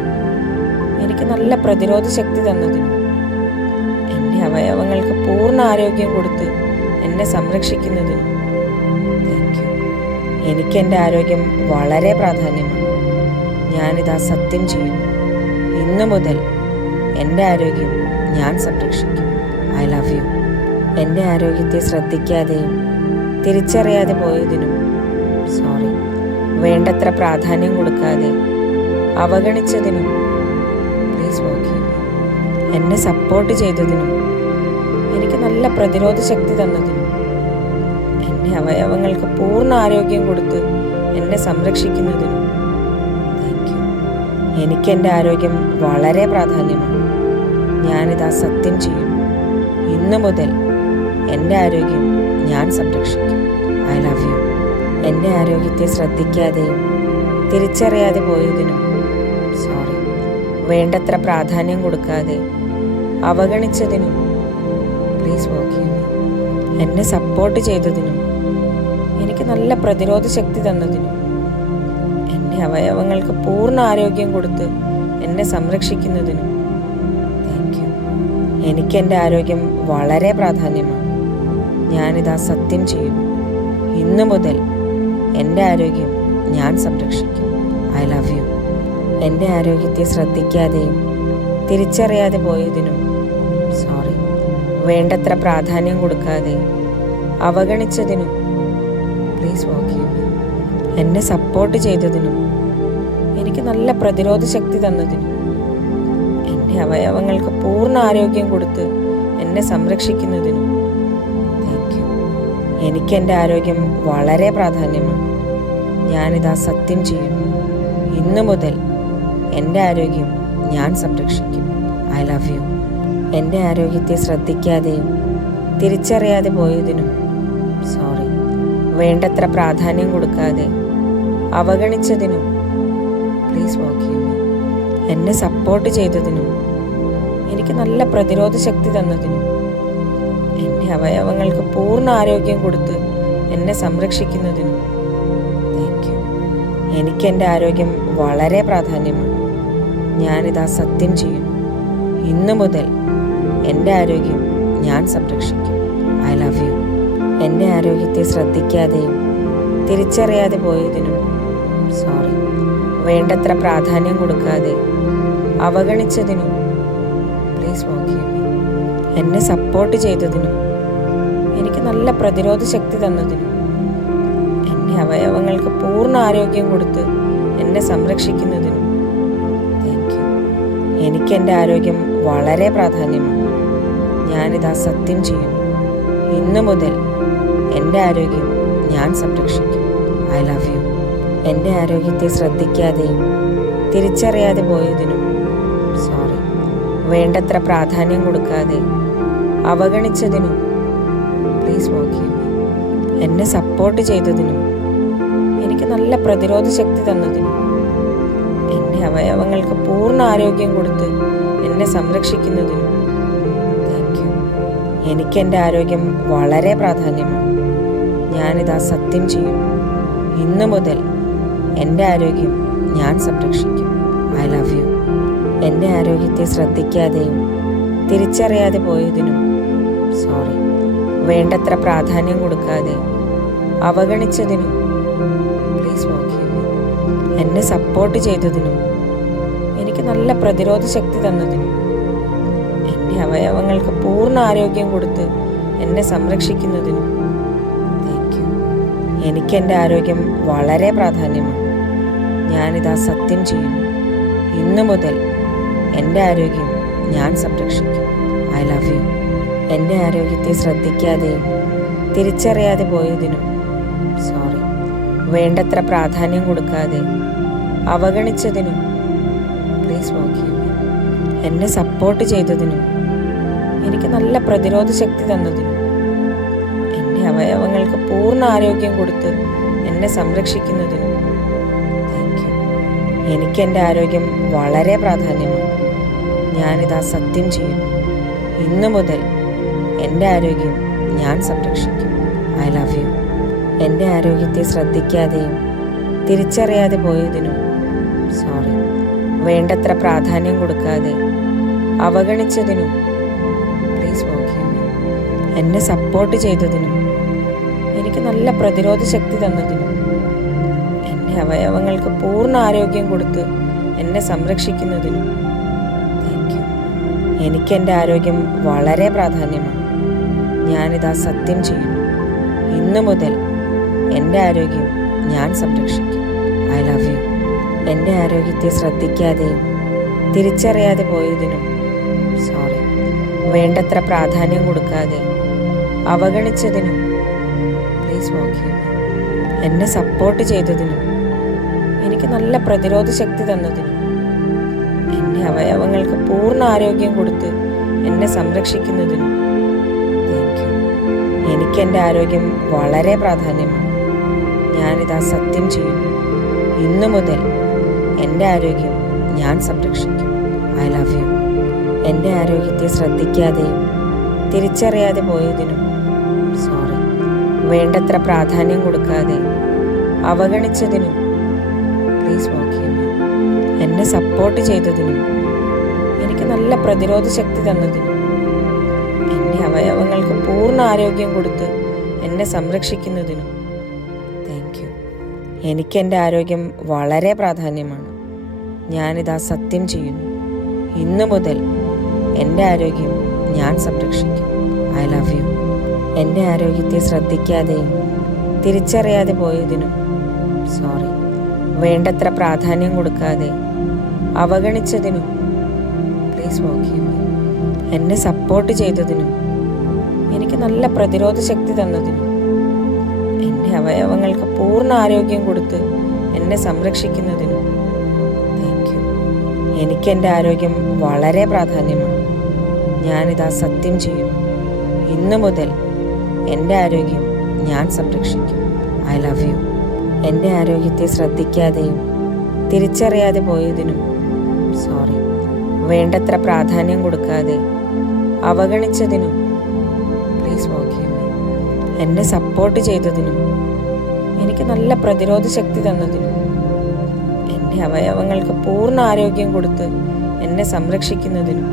എനിക്ക് നല്ല പ്രതിരോധ ശക്തി തന്നതിനും എൻ്റെ അവയവങ്ങൾക്ക് പൂർണ്ണ ആരോഗ്യം കൊടുത്ത് എന്നെ സംരക്ഷിക്കുന്നതിനും താങ്ക് യു. എനിക്ക് എൻ്റെ ആരോഗ്യം വളരെ പ്രാധാന്യമാണ്. ഞാനിതാ സത്യം ചെയ്യുന്നു. ഇന്നു മുതൽ എൻ്റെ ആരോഗ്യം ഞാൻ സംരക്ഷിക്കും. I love you. എൻ്റെ ആരോഗ്യത്തെ ശ്രദ്ധിക്കാതെയും തിരിച്ചറിയാതെ പോയതിനും സോറി. വേണ്ടത്ര പ്രാധാന്യം കൊടുക്കാതെ അവഗണിച്ചതിനും പ്ലീസ് ഫോർഗീവ് മീ. എന്നെ സപ്പോർട്ട് ചെയ്തതിനും എനിക്ക് നല്ല പ്രതിരോധ ശക്തി തന്നതിനും എൻ്റെ അവയവങ്ങൾക്ക് പൂർണ്ണ ആരോഗ്യം കൊടുത്ത് എന്നെ സംരക്ഷിക്കുന്നതിനും താങ്ക് യു. എനിക്ക് എൻ്റെ ആരോഗ്യം വളരെ പ്രാധാന്യമാണ്. ഞാനിതാ സത്യം ചെയ്യുന്നു. ഇന്നു മുതൽ എൻ്റെ ആരോഗ്യം ഞാൻ സംരക്ഷിക്കും. I love you. എൻ്റെ ആരോഗ്യത്തെ ശ്രദ്ധിക്കാതെയും തിരിച്ചറിയാതെ പോയതിനും സോറി. വേണ്ടത്ര പ്രാധാന്യം കൊടുക്കാതെ അവഗണിച്ചതിനും പ്ലീസ് ഫോർഗീവ് മീ. എന്നെ സപ്പോർട്ട് ചെയ്തതിനും എനിക്ക് നല്ല പ്രതിരോധ ശക്തി തന്നതിനും എൻ്റെ അവയവങ്ങൾക്ക് പൂർണ്ണ ആരോഗ്യം കൊടുത്ത് എന്നെ സംരക്ഷിക്കുന്നതിനും താങ്ക് യു. എനിക്ക് എൻ്റെ ആരോഗ്യം വളരെ പ്രാധാന്യമാണ്. ഞാനിതാ സത്യം ചെയ്യുന്നു. ഇന്നു മുതൽ എൻ്റെ ആരോഗ്യം ഞാൻ സംരക്ഷിക്കും. I love you. എൻ്റെ ആരോഗ്യത്തെ ശ്രദ്ധിക്കാതെയും തിരിച്ചറിയാതെ പോയതിനും സോറി. വേണ്ടത്ര പ്രാധാന്യം കൊടുക്കാതെ അവഗണിച്ചതിനും പ്ലീസ് ഫോർഗീവ് മീ. എന്നെ സപ്പോർട്ട് ചെയ്തതിനും എനിക്ക് നല്ല പ്രതിരോധ ശക്തി തന്നതിനും എൻ്റെ അവയവങ്ങൾക്ക് പൂർണ്ണ ആരോഗ്യം കൊടുത്ത് എന്നെ സംരക്ഷിക്കുന്നതിനും താങ്ക് യു. എനിക്ക് എൻ്റെ ആരോഗ്യം വളരെ പ്രാധാന്യമാണ്. ഞാനിതാ സത്യം ചെയ്യുന്നു. ഇന്നു മുതൽ എൻ്റെ ആരോഗ്യം ഞാൻ സംരക്ഷിക്കും. I love you. എൻ്റെ ആരോഗ്യത്തെ ശ്രദ്ധിക്കാതെയും തിരിച്ചറിയാതെ പോയതിനും സോറി. വേണ്ടത്ര പ്രാധാന്യം കൊടുക്കാതെ അവഗണിച്ചതിനും പ്ലീസ് ഫോർഗീവ് മീ. എന്നെ സപ്പോർട്ട് ചെയ്തതിനും എനിക്ക് നല്ല പ്രതിരോധ ശക്തി തന്നതിനും എൻ്റെ അവയവങ്ങൾക്ക് പൂർണ്ണ ആരോഗ്യം കൊടുത്ത് എന്നെ സംരക്ഷിക്കുന്നതിനും താങ്ക് യു. എനിക്ക് എൻ്റെ ആരോഗ്യം വളരെ പ്രാധാന്യമാണ്. ഞാനിതാ സത്യം ചെയ്യുന്നു. ഇന്നു മുതൽ എൻ്റെ ആരോഗ്യം ഞാൻ സംരക്ഷിക്കും. I love you. എൻ്റെ ആരോഗ്യത്തെ ശ്രദ്ധിക്കാതെയും തിരിച്ചറിയാതെ പോയതിനും സോറി. വേണ്ടത്ര പ്രാധാന്യം കൊടുക്കാതെ അവഗണിച്ചതിനും പ്ലീസ് ഫോർഗീവ് മീ. എന്നെ സപ്പോർട്ട് ചെയ്തതിനും എനിക്ക് നല്ല പ്രതിരോധ ശക്തി തന്നതിനും എൻ്റെ അവയവങ്ങൾക്ക് പൂർണ്ണ ആരോഗ്യം കൊടുത്ത് എന്നെ സംരക്ഷിക്കുന്നതിനും താങ്ക് യു. എനിക്ക് എൻ്റെ ആരോഗ്യം വളരെ പ്രാധാന്യമാണ്. ഞാനിതാ സത്യം ചെയ്യുന്നു. ഇന്നു മുതൽ എൻ്റെ ആരോഗ്യം ഞാൻ സംരക്ഷിക്കും. I love you. എൻ്റെ ആരോഗ്യത്തെ ശ്രദ്ധിക്കാതെയും തിരിച്ചറിയാതെ പോയതിനും സോറി. വേണ്ടത്ര പ്രാധാന്യം കൊടുക്കാതെ അവഗണിച്ചതിനും പ്ലീസ് ഫോർഗീവ് മീ. എന്നെ സപ്പോർട്ട് ചെയ്തതിനും എനിക്ക് നല്ല പ്രതിരോധ ശക്തി തന്നതിനും എൻ്റെ അവയവങ്ങൾക്ക് പൂർണ്ണ ആരോഗ്യം കൊടുത്ത് എന്നെ സംരക്ഷിക്കുന്നതിനും താങ്ക് യു. എനിക്കെൻ്റെ ആരോഗ്യം വളരെ പ്രാധാന്യമാണ്. ഞാനിതാ സത്യം ചെയ്യുന്നു. ഇന്നു മുതൽ എൻ്റെ ആരോഗ്യം ഞാൻ സംരക്ഷിക്കും. I love you. എൻ്റെ ആരോഗ്യത്തെ ശ്രദ്ധിക്കാതെയും തിരിച്ചറിയാതെ പോയതിനും സോറി. വേണ്ടത്ര പ്രാധാന്യം കൊടുക്കാതെ അവഗണിച്ചതിനും പ്ലീസ് ഫോർഗീവ് മീ. എന്നെ സപ്പോർട്ട് ചെയ്തതിനും എനിക്ക് നല്ല പ്രതിരോധ ശക്തി തന്നതിനും എൻ്റെ അവയവങ്ങൾക്ക് പൂർണ്ണ ആരോഗ്യം കൊടുത്ത് എന്നെ സംരക്ഷിക്കുന്നതിനും താങ്ക് യു. എനിക്കെൻ്റെ ആരോഗ്യം വളരെ പ്രാധാന്യമാണ്. ഞാനിതാ സത്യം ചെയ്യുന്നു. ഇന്നു മുതൽ എൻ്റെ ആരോഗ്യം ഞാൻ സംരക്ഷിക്കും. I love you. എൻ്റെ ആരോഗ്യത്തെ ശ്രദ്ധിക്കാതെയും തിരിച്ചറിയാതെ പോയതിനും സോറി. വേണ്ടത്ര പ്രാധാന്യം കൊടുക്കാതെ അവഗണിച്ചതിനും പ്ലീസ് ഫോർഗീവ് മീ. എന്നെ സപ്പോർട്ട് ചെയ്തതിനും എനിക്ക് നല്ല പ്രതിരോധ ശക്തി തന്നതിനും എൻ്റെ അവയവങ്ങൾക്ക് പൂർണ്ണ ആരോഗ്യം കൊടുത്ത് എന്നെ സംരക്ഷിക്കുന്നതിനും താങ്ക് യു. എനിക്കെൻ്റെ ആരോഗ്യം വളരെ പ്രാധാന്യമാണ്. ഞാനിതാ സത്യം ചെയ്യുന്നു. ഇന്നു മുതൽ എൻ്റെ ആരോഗ്യം ഞാൻ സംരക്ഷിക്കും. I love you. എൻ്റെ ആരോഗ്യത്തെ ശ്രദ്ധിക്കാതെയും തിരിച്ചറിയാതെ പോയതിനും സോറി. വേണ്ടത്ര പ്രാധാന്യം കൊടുക്കാതെ അവഗണിച്ചതിനും പ്ലീസ് ഫോർഗീവ് മീ. എന്നെ സപ്പോർട്ട് ചെയ്തതിനും എനിക്ക് നല്ല പ്രതിരോധ ശക്തി തന്നതിനും എൻ്റെ അവയവങ്ങൾക്ക് പൂർണ്ണ ആരോഗ്യം കൊടുത്ത് എന്നെ സംരക്ഷിക്കുന്നതിനും താങ്ക് യു. എനിക്കെൻ്റെ ആരോഗ്യം വളരെ പ്രാധാന്യമാണ്. ഞാനിതാ സത്യം ചെയ്യുന്നു. ഇന്നു മുതൽ എൻ്റെ ആരോഗ്യം ഞാൻ സംരക്ഷിക്കും. I love you. എൻ്റെ ആരോഗ്യത്തെ ശ്രദ്ധിക്കാതെയും തിരിച്ചറിയാതെ പോയതിനും സോറി. വേണ്ടത്ര പ്രാധാന്യം കൊടുക്കാതെ അവഗണിച്ചതിനും പ്ലീസ് ഫോർഗീവ് മീ. എന്നെ സപ്പോർട്ട് ചെയ്തതിനും എനിക്ക് നല്ല പ്രതിരോധ ശക്തി തന്നതിനും എൻ്റെ അവയവങ്ങൾക്ക് പൂർണ്ണ ആരോഗ്യം കൊടുത്ത് എന്നെ സംരക്ഷിക്കുന്നതിനും താങ്ക് യു. എനിക്കെൻ്റെ ആരോഗ്യം വളരെ പ്രാധാന്യമാണ്. ഞാനിതാ സത്യം ചെയ്യുന്നു. ഇന്നു മുതൽ എൻ്റെ ആരോഗ്യം ഞാൻ സംരക്ഷിക്കും. I love you. എൻ്റെ ആരോഗ്യത്തെ ശ്രദ്ധിക്കാതെയും തിരിച്ചറിയാതെ പോയതിനും സോറി. വേണ്ടത്ര പ്രാധാന്യം കൊടുക്കാതെ അവഗണിച്ചതിനും പ്ലീസ് ഫോർഗീവ് മീ. എന്നെ സപ്പോർട്ട് ചെയ്തതിനും എനിക്ക് നല്ല പ്രതിരോധ ശക്തി തന്നതിനും എൻ്റെ അവയവങ്ങൾക്ക് പൂർണ്ണ ആരോഗ്യം കൊടുത്ത് എന്നെ സംരക്ഷിക്കുന്നതിനും താങ്ക് യു. എനിക്കെൻ്റെ ആരോഗ്യം വളരെ പ്രാധാന്യമാണ്. ഞാനിതാ സത്യം ചെയ്യുന്നു. ഇന്നു മുതൽ എൻ്റെ ആരോഗ്യം ഞാൻ സംരക്ഷിക്കും. I love you. എൻ്റെ ആരോഗ്യത്തെ ശ്രദ്ധിക്കാതെയും തിരിച്ചറിയാതെ പോയതിനും സോറി. വേണ്ടത്ര പ്രാധാന്യം കൊടുക്കാതെ അവഗണിച്ചതിനും പ്ലീസ് ഫോർഗീവ് മീ. എന്നെ സപ്പോർട്ട് ചെയ്തതിനും എനിക്ക് നല്ല പ്രതിരോധ ശക്തി തന്നതിനും എൻ്റെ അവയവങ്ങൾക്ക് പൂർണ്ണ ആരോഗ്യം കൊടുത്ത് എന്നെ സംരക്ഷിക്കുന്നതിനും താങ്ക് യു. എനിക്കെൻ്റെ ആരോഗ്യം വളരെ പ്രാധാന്യമാണ്. ഞാനിതാ സത്യം ചെയ്യുന്നു. ഇന്നു മുതൽ എൻ്റെ ആരോഗ്യം ഞാൻ സംരക്ഷിക്കും. I love you. എൻ്റെ ആരോഗ്യത്തെ ശ്രദ്ധിക്കാതെയും തിരിച്ചറിയാതെ പോയതിനും സോറി. വേണ്ടത്ര പ്രാധാന്യം കൊടുക്കാതെ അവഗണിച്ചതിനും പ്ലീസ് ഫോർഗീവ് മീ. എന്നെ സപ്പോർട്ട് ചെയ്തതിനും എനിക്ക് നല്ല പ്രതിരോധ ശക്തി തന്നതിനും എൻ്റെ അവയവങ്ങൾക്ക് പൂർണ്ണ ആരോഗ്യം കൊടുത്ത് എന്നെ സംരക്ഷിക്കുന്നതിനും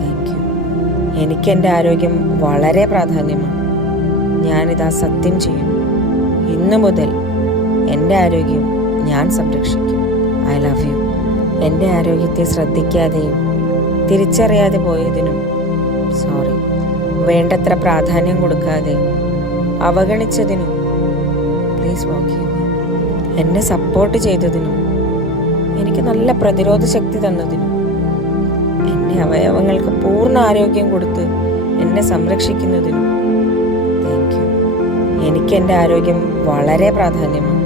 താങ്ക് യു. എനിക്കെൻ്റെ ആരോഗ്യം വളരെ പ്രാധാന്യമാണ്. ഞാനിതാ സത്യം ചെയ്യുന്നു. ഇന്നു മുതൽ എൻ്റെ ആരോഗ്യം ഞാൻ സംരക്ഷിക്കും. I love you. എൻ്റെ ആരോഗ്യത്തെ ശ്രദ്ധിക്കാതെയും തിരിച്ചറിയാതെ പോയതിനും സോറി. വേണ്ടത്ര പ്രാധാന്യം കൊടുക്കാതെ അവഗണിച്ചതിനും പ്ലീസ് ഫോർഗീവ് മീ. എന്നെ സപ്പോർട്ട് ചെയ്തതിനും എനിക്ക് നല്ല പ്രതിരോധ ശക്തി തന്നതിനും എൻ്റെ അവയവങ്ങൾക്ക് പൂർണ്ണ ആരോഗ്യം കൊടുത്ത് എന്നെ സംരക്ഷിക്കുന്നതിനും താങ്ക് യു. എനിക്കെൻ്റെ ആരോഗ്യം വളരെ പ്രാധാന്യമാണ്.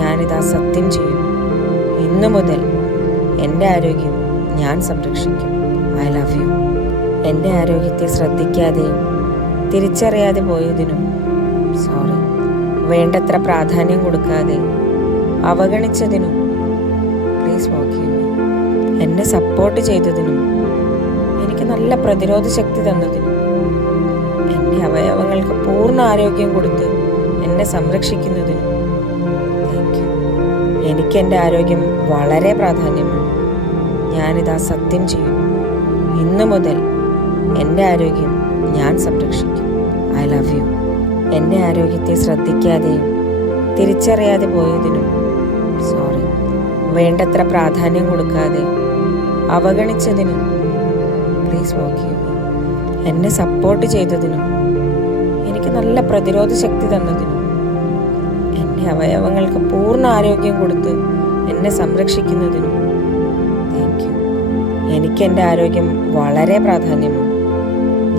ഞാനിതാ സത്യം ചെയ്യുന്നു. ഇന്നു മുതൽ എൻ്റെ ആരോഗ്യം ഞാൻ സംരക്ഷിക്കും. I love you. എൻ്റെ ആരോഗ്യത്തെ ശ്രദ്ധിക്കാതെയും തിരിച്ചറിയാതെ പോയതിനും സോറി. വേണ്ടത്ര പ്രാധാന്യം കൊടുക്കാതെ അവഗണിച്ചതിനും പ്ലീസ് ഫോർഗീവ് മീ. എന്നെ സപ്പോർട്ട് ചെയ്തതിനും എനിക്ക് നല്ല പ്രതിരോധ ശക്തി തന്നതിനും എൻ്റെ അവയവങ്ങൾക്ക് പൂർണ്ണ ആരോഗ്യം കൊടുത്ത് എന്നെ സംരക്ഷിക്കുന്നതിനും താങ്ക് യു. എനിക്ക് എൻ്റെ ആരോഗ്യം വളരെ പ്രാധാന്യമാണ്. ഞാനിതാ സത്യം ചെയ്യുന്നു. ഇന്നു മുതൽ എൻ്റെ ആരോഗ്യം ഞാൻ സംരക്ഷിക്കും. I love you. എൻ്റെ ആരോഗ്യത്തെ ശ്രദ്ധിക്കാതെയും തിരിച്ചറിയാതെ പോയതിനും സോറി. വേണ്ടത്ര പ്രാധാന്യം കൊടുക്കാതെ അവഗണിച്ചതിനും പ്ലീസ് ഫോർഗീവ് മീ. എന്നെ സപ്പോർട്ട് ചെയ്തതിനും എനിക്ക് നല്ല പ്രതിരോധ ശക്തി തന്നതിനും എൻ്റെ അവയവങ്ങൾക്ക് പൂർണ്ണ ആരോഗ്യം കൊടുത്ത് എന്നെ സംരക്ഷിക്കുന്നതിനും താങ്ക് യു. എനിക്ക് എൻ്റെ ആരോഗ്യം വളരെ പ്രാധാന്യമാണ്.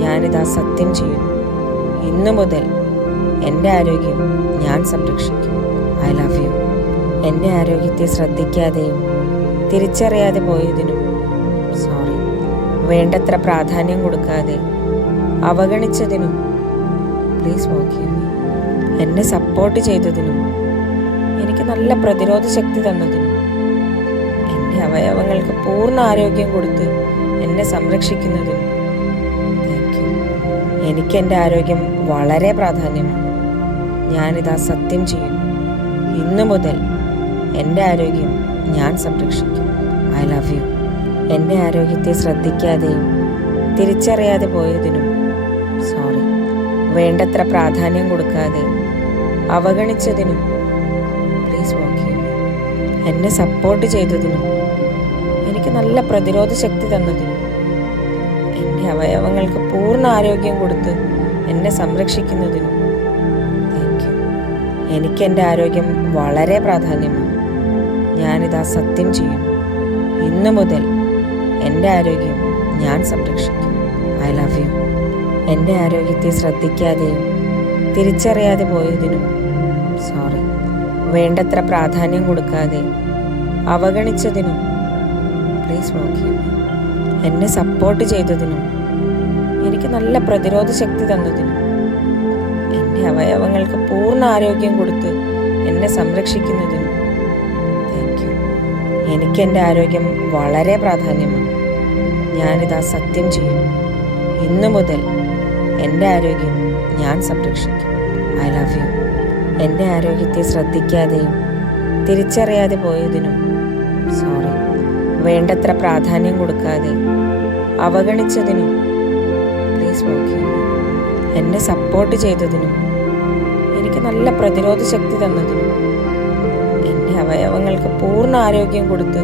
ഞാനിതാ സത്യം ചെയ്യുന്നു. ഇന്നു മുതൽ എൻ്റെ ആരോഗ്യം ഞാൻ സംരക്ഷിക്കും. I love you. എൻ്റെ ആരോഗ്യത്തെ ശ്രദ്ധിക്കാതെയും തിരിച്ചറിയാതെ പോയതിനും സോറി. വേണ്ടത്ര പ്രാധാന്യം കൊടുക്കാതെ അവഗണിച്ചതിനും പ്ലീസ് ഫോർഗീവ് മീ. എന്നെ സപ്പോർട്ട് ചെയ്തതിനും എനിക്ക് നല്ല പ്രതിരോധ ശക്തി തന്നതിനും എൻ്റെ അവയവങ്ങൾക്ക് പൂർണ്ണ ആരോഗ്യം കൊടുത്ത് എന്നെ സംരക്ഷിക്കുന്നതിനും താങ്ക് യു. എനിക്ക് എൻ്റെ ആരോഗ്യം വളരെ പ്രാധാന്യമാണ്. ഞാനിതാ സത്യം ചെയ്യുന്നു. ഇന്നു മുതൽ എൻ്റെ ആരോഗ്യം ഞാൻ സംരക്ഷിക്കും. I love you. എൻ്റെ ആരോഗ്യത്തെ ശ്രദ്ധിക്കാതെയും തിരിച്ചറിയാതെ പോയതിനും സോറി. വേണ്ടത്ര പ്രാധാന്യം കൊടുക്കാതെ അവഗണിച്ചതിനും പ്ലീസ് ഫോർഗീവ് മീ. എന്നെ സപ്പോർട്ട് ചെയ്തതിനും എനിക്ക് നല്ല പ്രതിരോധ ശക്തി തന്നതിനും എൻ്റെ അവയവങ്ങൾക്ക് പൂർണ്ണ ആരോഗ്യം കൊടുത്ത് എന്നെ സംരക്ഷിക്കുന്നതിനും താങ്ക് യു. എനിക്ക് എൻ്റെ ആരോഗ്യം വളരെ പ്രാധാന്യമാണ്. ഞാനിതാ സത്യം ചെയ്യുന്നു. ഇന്നു മുതൽ എൻ്റെ ആരോഗ്യം ഞാൻ സംരക്ഷിക്കും. I love you. എൻ്റെ ആരോഗ്യത്തെ ശ്രദ്ധിക്കാതെയും തിരിച്ചറിയാതെ പോയതിനും സോറി. വേണ്ടത്ര പ്രാധാന്യം കൊടുക്കാതെ അവഗണിച്ചതിനും പ്ലീസ് ഫോർഗീവ് മീ. എന്നെ സപ്പോർട്ട് ചെയ്തതിനും എനിക്ക് നല്ല പ്രതിരോധ ശക്തി തന്നതിനും എൻ്റെ അവയവങ്ങൾക്ക് പൂർണ്ണ ആരോഗ്യം കൊടുത്ത് എന്നെ സംരക്ഷിക്കുന്നതിനും താങ്ക് യു. എനിക്ക് എൻ്റെ ആരോഗ്യം വളരെ പ്രാധാന്യമാണ്. ഞാനിതാ സത്യം ചെയ്യുന്നു. ഇന്നു മുതൽ എൻ്റെ ആരോഗ്യം ഞാൻ സംരക്ഷിക്കും. I love you. എൻ്റെ ആരോഗ്യത്തെ ശ്രദ്ധിക്കാതെയും തിരിച്ചറിയാതെ പോയതിനും സോറി. വേണ്ടത്ര പ്രാധാന്യം കൊടുക്കാതെ അവഗണിച്ചതിനും പ്ലീസ് ഫോർഗീവ് മീ. എന്നെ സപ്പോർട്ട് ചെയ്തതിനും എനിക്ക് നല്ല പ്രതിരോധ ശക്തി തന്നതിനും എൻ്റെ അവയവങ്ങൾക്ക് പൂർണ്ണ ആരോഗ്യം കൊടുത്ത്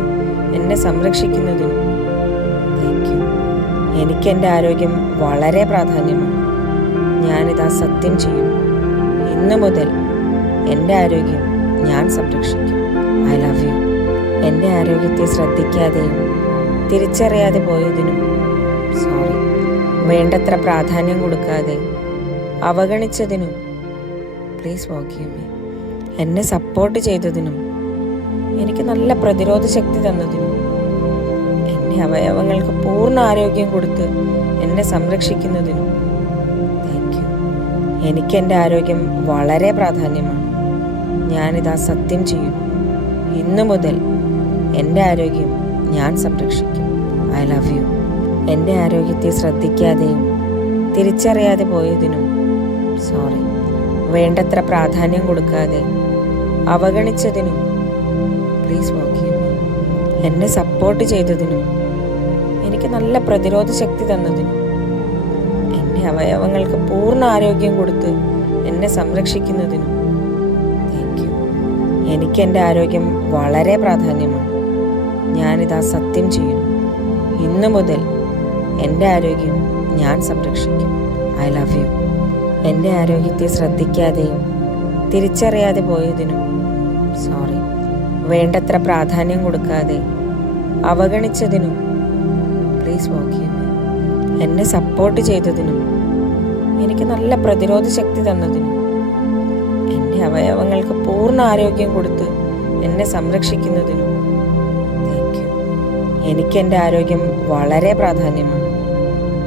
എന്നെ സംരക്ഷിക്കുന്നതിനും താങ്ക് യു. എനിക്ക് എൻ്റെ ആരോഗ്യം വളരെ പ്രാധാന്യമാണ്. ഞാനിതാ സത്യം ചെയ്യുന്നു. ഇന്നു മുതൽ എൻ്റെ ആരോഗ്യം ഞാൻ സംരക്ഷിക്കും. I love you. എൻ്റെ ആരോഗ്യത്തെ ശ്രദ്ധിക്കാതെയും തിരിച്ചറിയാതെ പോയതിനും സോറി. വേണ്ടത്ര പ്രാധാന്യം കൊടുക്കാതെ അവഗണിച്ചതിനും പ്ലീസ് ഫോർഗീവ് മീ. എന്നെ സപ്പോർട്ട് ചെയ്തതിനും എനിക്ക് നല്ല പ്രതിരോധ ശക്തി തന്നതിനും എൻ്റെ അവയവങ്ങൾക്ക് പൂർണ്ണ ആരോഗ്യം കൊടുത്ത് എന്നെ സംരക്ഷിക്കുന്നതിനും താങ്ക് യു. എനിക്ക് എൻ്റെ ആരോഗ്യം വളരെ പ്രാധാന്യമാണ്. ഞാനിതാ സത്യം ചെയ്യുന്നു. ഇന്നു മുതൽ എൻ്റെ ആരോഗ്യം ഞാൻ സംരക്ഷിക്കും. I love you. എൻ്റെ ആരോഗ്യത്തെ ശ്രദ്ധിക്കാതെയും തിരിച്ചറിയാതെ പോയതിനും സോറി. വേണ്ടത്ര പ്രാധാന്യം കൊടുക്കാതെ അവഗണിച്ചതിനും പ്ലീസ് ഫോർഗീവ് മീ. എന്നെ സപ്പോർട്ട് ചെയ്തതിനും എനിക്ക് നല്ല പ്രതിരോധ ശക്തി തന്നതിനും എൻ്റെ അവയവങ്ങൾക്ക് പൂർണ്ണ ആരോഗ്യം കൊടുത്ത് എന്നെ സംരക്ഷിക്കുന്നതിനും താങ്ക് യു. എനിക്ക് എൻ്റെ ആരോഗ്യം വളരെ പ്രാധാന്യമാണ്. ഞാനിതാ സത്യം ചെയ്യുന്നു. ഇന്നു മുതൽ എൻ്റെ ആരോഗ്യം ഞാൻ സംരക്ഷിക്കും. I love you. എൻ്റെ ആരോഗ്യത്തെ ശ്രദ്ധിക്കാതെയും തിരിച്ചറിയാതെ പോയതിനും സോറി. വേണ്ടത്ര പ്രാധാന്യം കൊടുക്കാതെ അവഗണിച്ചതിനും പ്ലീസ് ഫോർഗീവ് മീ. എന്നെ സപ്പോർട്ട് ചെയ്തതിനും എനിക്ക് നല്ല പ്രതിരോധ ശക്തി തന്നതിനും എൻ്റെ അവയവങ്ങൾക്ക് പൂർണ്ണ ആരോഗ്യം കൊടുത്ത് എന്നെ സംരക്ഷിക്കുന്നതിനും താങ്ക് യു. എനിക്കെൻ്റെ ആരോഗ്യം വളരെ പ്രാധാന്യമാണ്.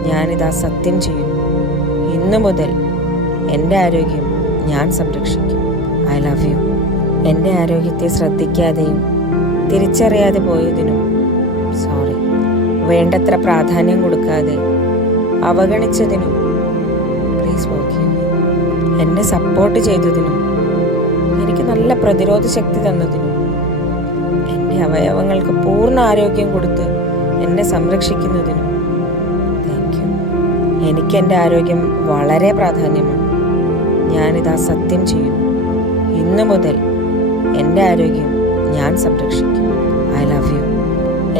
ഞാനിതാ സത്യം ചെയ്യുന്നു. ഇന്നു മുതൽ എൻ്റെ ആരോഗ്യം ഞാൻ സംരക്ഷിക്കും. I love you. എൻ്റെ ആരോഗ്യത്തെ ശ്രദ്ധിക്കാതെയും തിരിച്ചറിയാതെ പോയതിനും സോറി. വേണ്ടത്ര പ്രാധാന്യം കൊടുക്കാതെ അവഗണിച്ചതിനും പ്ലീസ് ഫോർഗീവ് മീ. എന്നെ സപ്പോർട്ട് ചെയ്തതിനും എനിക്ക് നല്ല പ്രതിരോധ ശക്തി തന്നതിനും എൻ്റെ അവയവങ്ങൾക്ക് പൂർണ്ണ ആരോഗ്യം കൊടുത്ത് എന്നെ സംരക്ഷിക്കുന്നതിനും താങ്ക് യു. എനിക്കെൻ്റെ ആരോഗ്യം വളരെ പ്രാധാന്യമാണ്. ഞാനിതാ സത്യം ചെയ്യുന്നു. ഇന്നു മുതൽ എൻ്റെ ആരോഗ്യം ഞാൻ സംരക്ഷിക്കും. I love you.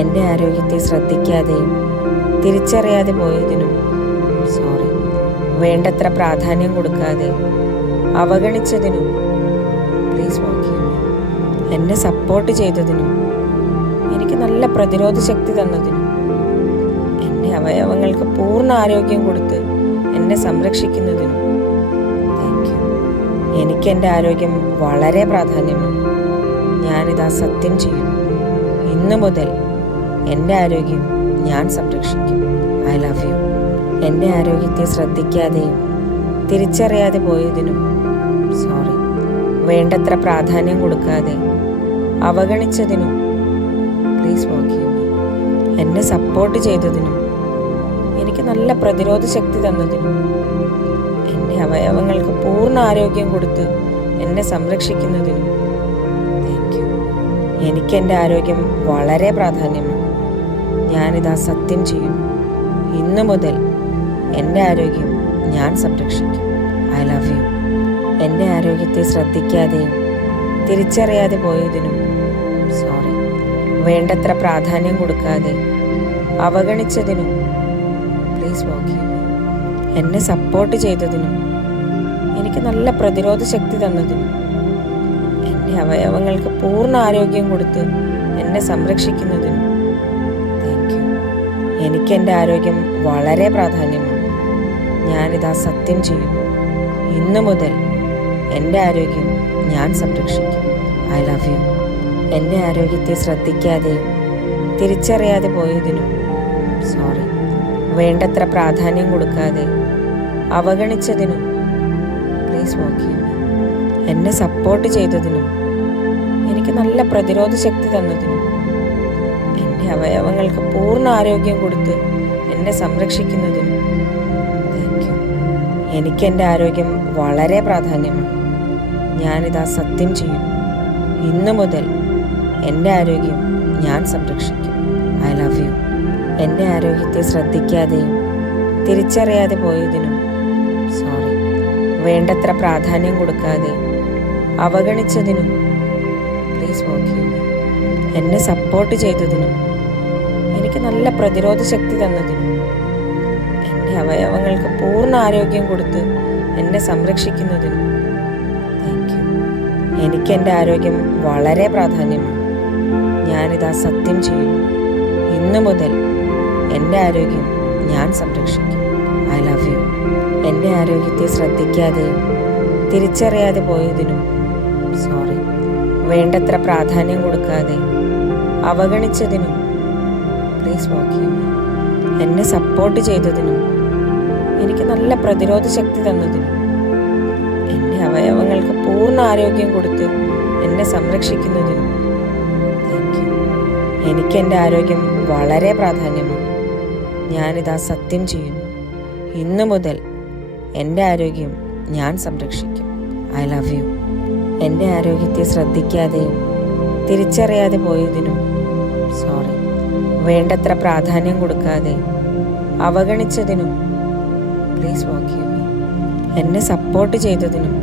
എൻ്റെ ആരോഗ്യത്തെ ശ്രദ്ധിക്കാതെയും തിരിച്ചറിയാതെ പോയതിനും സോറി. വേണ്ടത്ര പ്രാധാന്യം കൊടുക്കാതെ അവഗണിച്ചതിനും പ്ലീസ് ഫോർഗീവ് മീ. എന്നെ സപ്പോർട്ട് ചെയ്തതിനും എനിക്ക് നല്ല പ്രതിരോധ ശക്തി തന്നതിനും എൻ്റെ അവയവങ്ങൾക്ക് പൂർണ്ണ ആരോഗ്യം കൊടുത്ത് എന്നെ സംരക്ഷിക്കുന്നതിനും താങ്ക് യു. എനിക്കെൻ്റെ ആരോഗ്യം വളരെ പ്രാധാന്യമാണ്. ഞാനിതാ സത്യം ചെയ്യുന്നു. ഇന്നു മുതൽ എൻ്റെ ആരോഗ്യം ഞാൻ സംരക്ഷിക്കും. I love you. എൻ്റെ ആരോഗ്യത്തെ ശ്രദ്ധിക്കാതെയും തിരിച്ചറിയാതെ പോയതിനും സോറി. വേണ്ടത്ര പ്രാധാന്യം കൊടുക്കാതെ അവഗണിച്ചതിനും പ്ലീസ് ഫോർഗീവ് മീ. എന്നെ സപ്പോർട്ട് ചെയ്തതിനും എനിക്ക് നല്ല പ്രതിരോധ ശക്തി തന്നതിനും എൻ്റെ അവയവങ്ങൾക്ക് പൂർണ്ണ ആരോഗ്യം കൊടുത്ത് എന്നെ സംരക്ഷിക്കുന്നതിനും താങ്ക് യു. എനിക്കെൻ്റെ ആരോഗ്യം വളരെ പ്രാധാന്യമാണ്. ഞാനിതാ സത്യം ചെയ്യുന്നു. ഇന്നു മുതൽ എൻ്റെ ആരോഗ്യം ഞാൻ സംരക്ഷിക്കും. I love you. എൻ്റെ ആരോഗ്യത്തെ ശ്രദ്ധിക്കാതെയും തിരിച്ചറിയാതെ പോയതിനും സോറി. വേണ്ടത്ര പ്രാധാന്യം കൊടുക്കാതെ അവഗണിച്ചതിനും പ്ലീസ് ഫോർഗീവ് മീ. എന്നെ സപ്പോർട്ട് ചെയ്തതിനും എനിക്ക് നല്ല പ്രതിരോധ ശക്തി തന്നതിനും എൻ്റെ അവയവങ്ങൾക്ക് പൂർണ്ണ ആരോഗ്യം കൊടുത്ത് എന്നെ സംരക്ഷിക്കുന്നതിനും താങ്ക് യു. എനിക്കെൻ്റെ ആരോഗ്യം വളരെ പ്രാധാന്യമാണ്. ഞാനിതാ സത്യം ചെയ്യുന്നു. ഇന്നു മുതൽ എൻ്റെ ആരോഗ്യം ഞാൻ സംരക്ഷിക്കും. I love you. എൻ്റെ ആരോഗ്യത്തെ ശ്രദ്ധിക്കാതെയും തിരിച്ചറിയാതെ പോയതിനും സോറി. വേണ്ടത്ര പ്രാധാന്യം കൊടുക്കാതെ അവഗണിച്ചതിനും പ്ലീസ് ഫോർഗീവ് മീ. എന്നെ സപ്പോർട്ട് ചെയ്തതിനും എനിക്ക് നല്ല പ്രതിരോധ ശക്തി തന്നതിനും എൻ്റെ അവയവങ്ങൾക്ക് പൂർണ്ണ ആരോഗ്യം കൊടുത്ത് എന്നെ സംരക്ഷിക്കുന്നതിനും താങ്ക് യു. എനിക്കെൻ്റെ ആരോഗ്യം വളരെ പ്രാധാന്യമാണ്. ഞാനിതാ സത്യം ചെയ്യുന്നു. ഇന്നു മുതൽ എൻ്റെ ആരോഗ്യം ഞാൻ സംരക്ഷിക്കും. I love you. എൻ്റെ ആരോഗ്യത്തെ ശ്രദ്ധിക്കാതെയും തിരിച്ചറിയാതെ പോയതിനും സോറി. വേണ്ടത്ര പ്രാധാന്യം കൊടുക്കാതെ അവഗണിച്ചതിനും പ്ലീസ് ഫോർഗീവ് മീ. എന്നെ സപ്പോർട്ട് ചെയ്തതിനും എനിക്ക് നല്ല പ്രതിരോധ ശക്തി തന്നതിനും എൻ്റെ അവയവങ്ങൾക്ക് പൂർണ്ണ ആരോഗ്യം കൊടുത്ത് എന്നെ സംരക്ഷിക്കുന്നതിനും താങ്ക് യു. എനിക്കെൻ്റെ ആരോഗ്യം വളരെ പ്രാധാന്യമാണ്. ഞാനിതാ സത്യം ചെയ്യുന്നു. ഇന്നു മുതൽ എൻ്റെ ആരോഗ്യം ഞാൻ സംരക്ഷിക്കും. I love you. എൻ്റെ ആരോഗ്യത്തെ ശ്രദ്ധിക്കാതെയും തിരിച്ചറിയാതെ പോയതിനും സോറി. വേണ്ടത്ര പ്രാധാന്യം കൊടുക്കാതെ അവഗണിച്ചതിനും പ്ലീസ് ഫോർഗീവ് മീ. എന്നെ സപ്പോർട്ട് ചെയ്തതിനും എനിക്ക് നല്ല പ്രതിരോധ ശക്തി തന്നതിനും എൻ്റെ അവയവങ്ങൾക്ക് പൂർണ്ണ ആരോഗ്യം കൊടുത്ത് എന്നെ സംരക്ഷിക്കുന്നതിനും താങ്ക് യു. എനിക്കെൻ്റെ ആരോഗ്യം വളരെ പ്രാധാന്യമാണ്. ഞാനിതാ സത്യം ചെയ്യുന്നു. ഇന്നു മുതൽ എൻ്റെ ആരോഗ്യം ഞാൻ സംരക്ഷിക്കും. I love you. എൻ്റെ ആരോഗ്യത്തെ ശ്രദ്ധിക്കാതെയും തിരിച്ചറിയാതെ പോയതിനും സോറി. വേണ്ടത്ര പ്രാധാന്യം കൊടുക്കാതെ അവഗണിച്ചതിനും പ്ലീസ് ഫോർഗീവ് മീ. എന്നെ സപ്പോർട്ട് ചെയ്തതിനും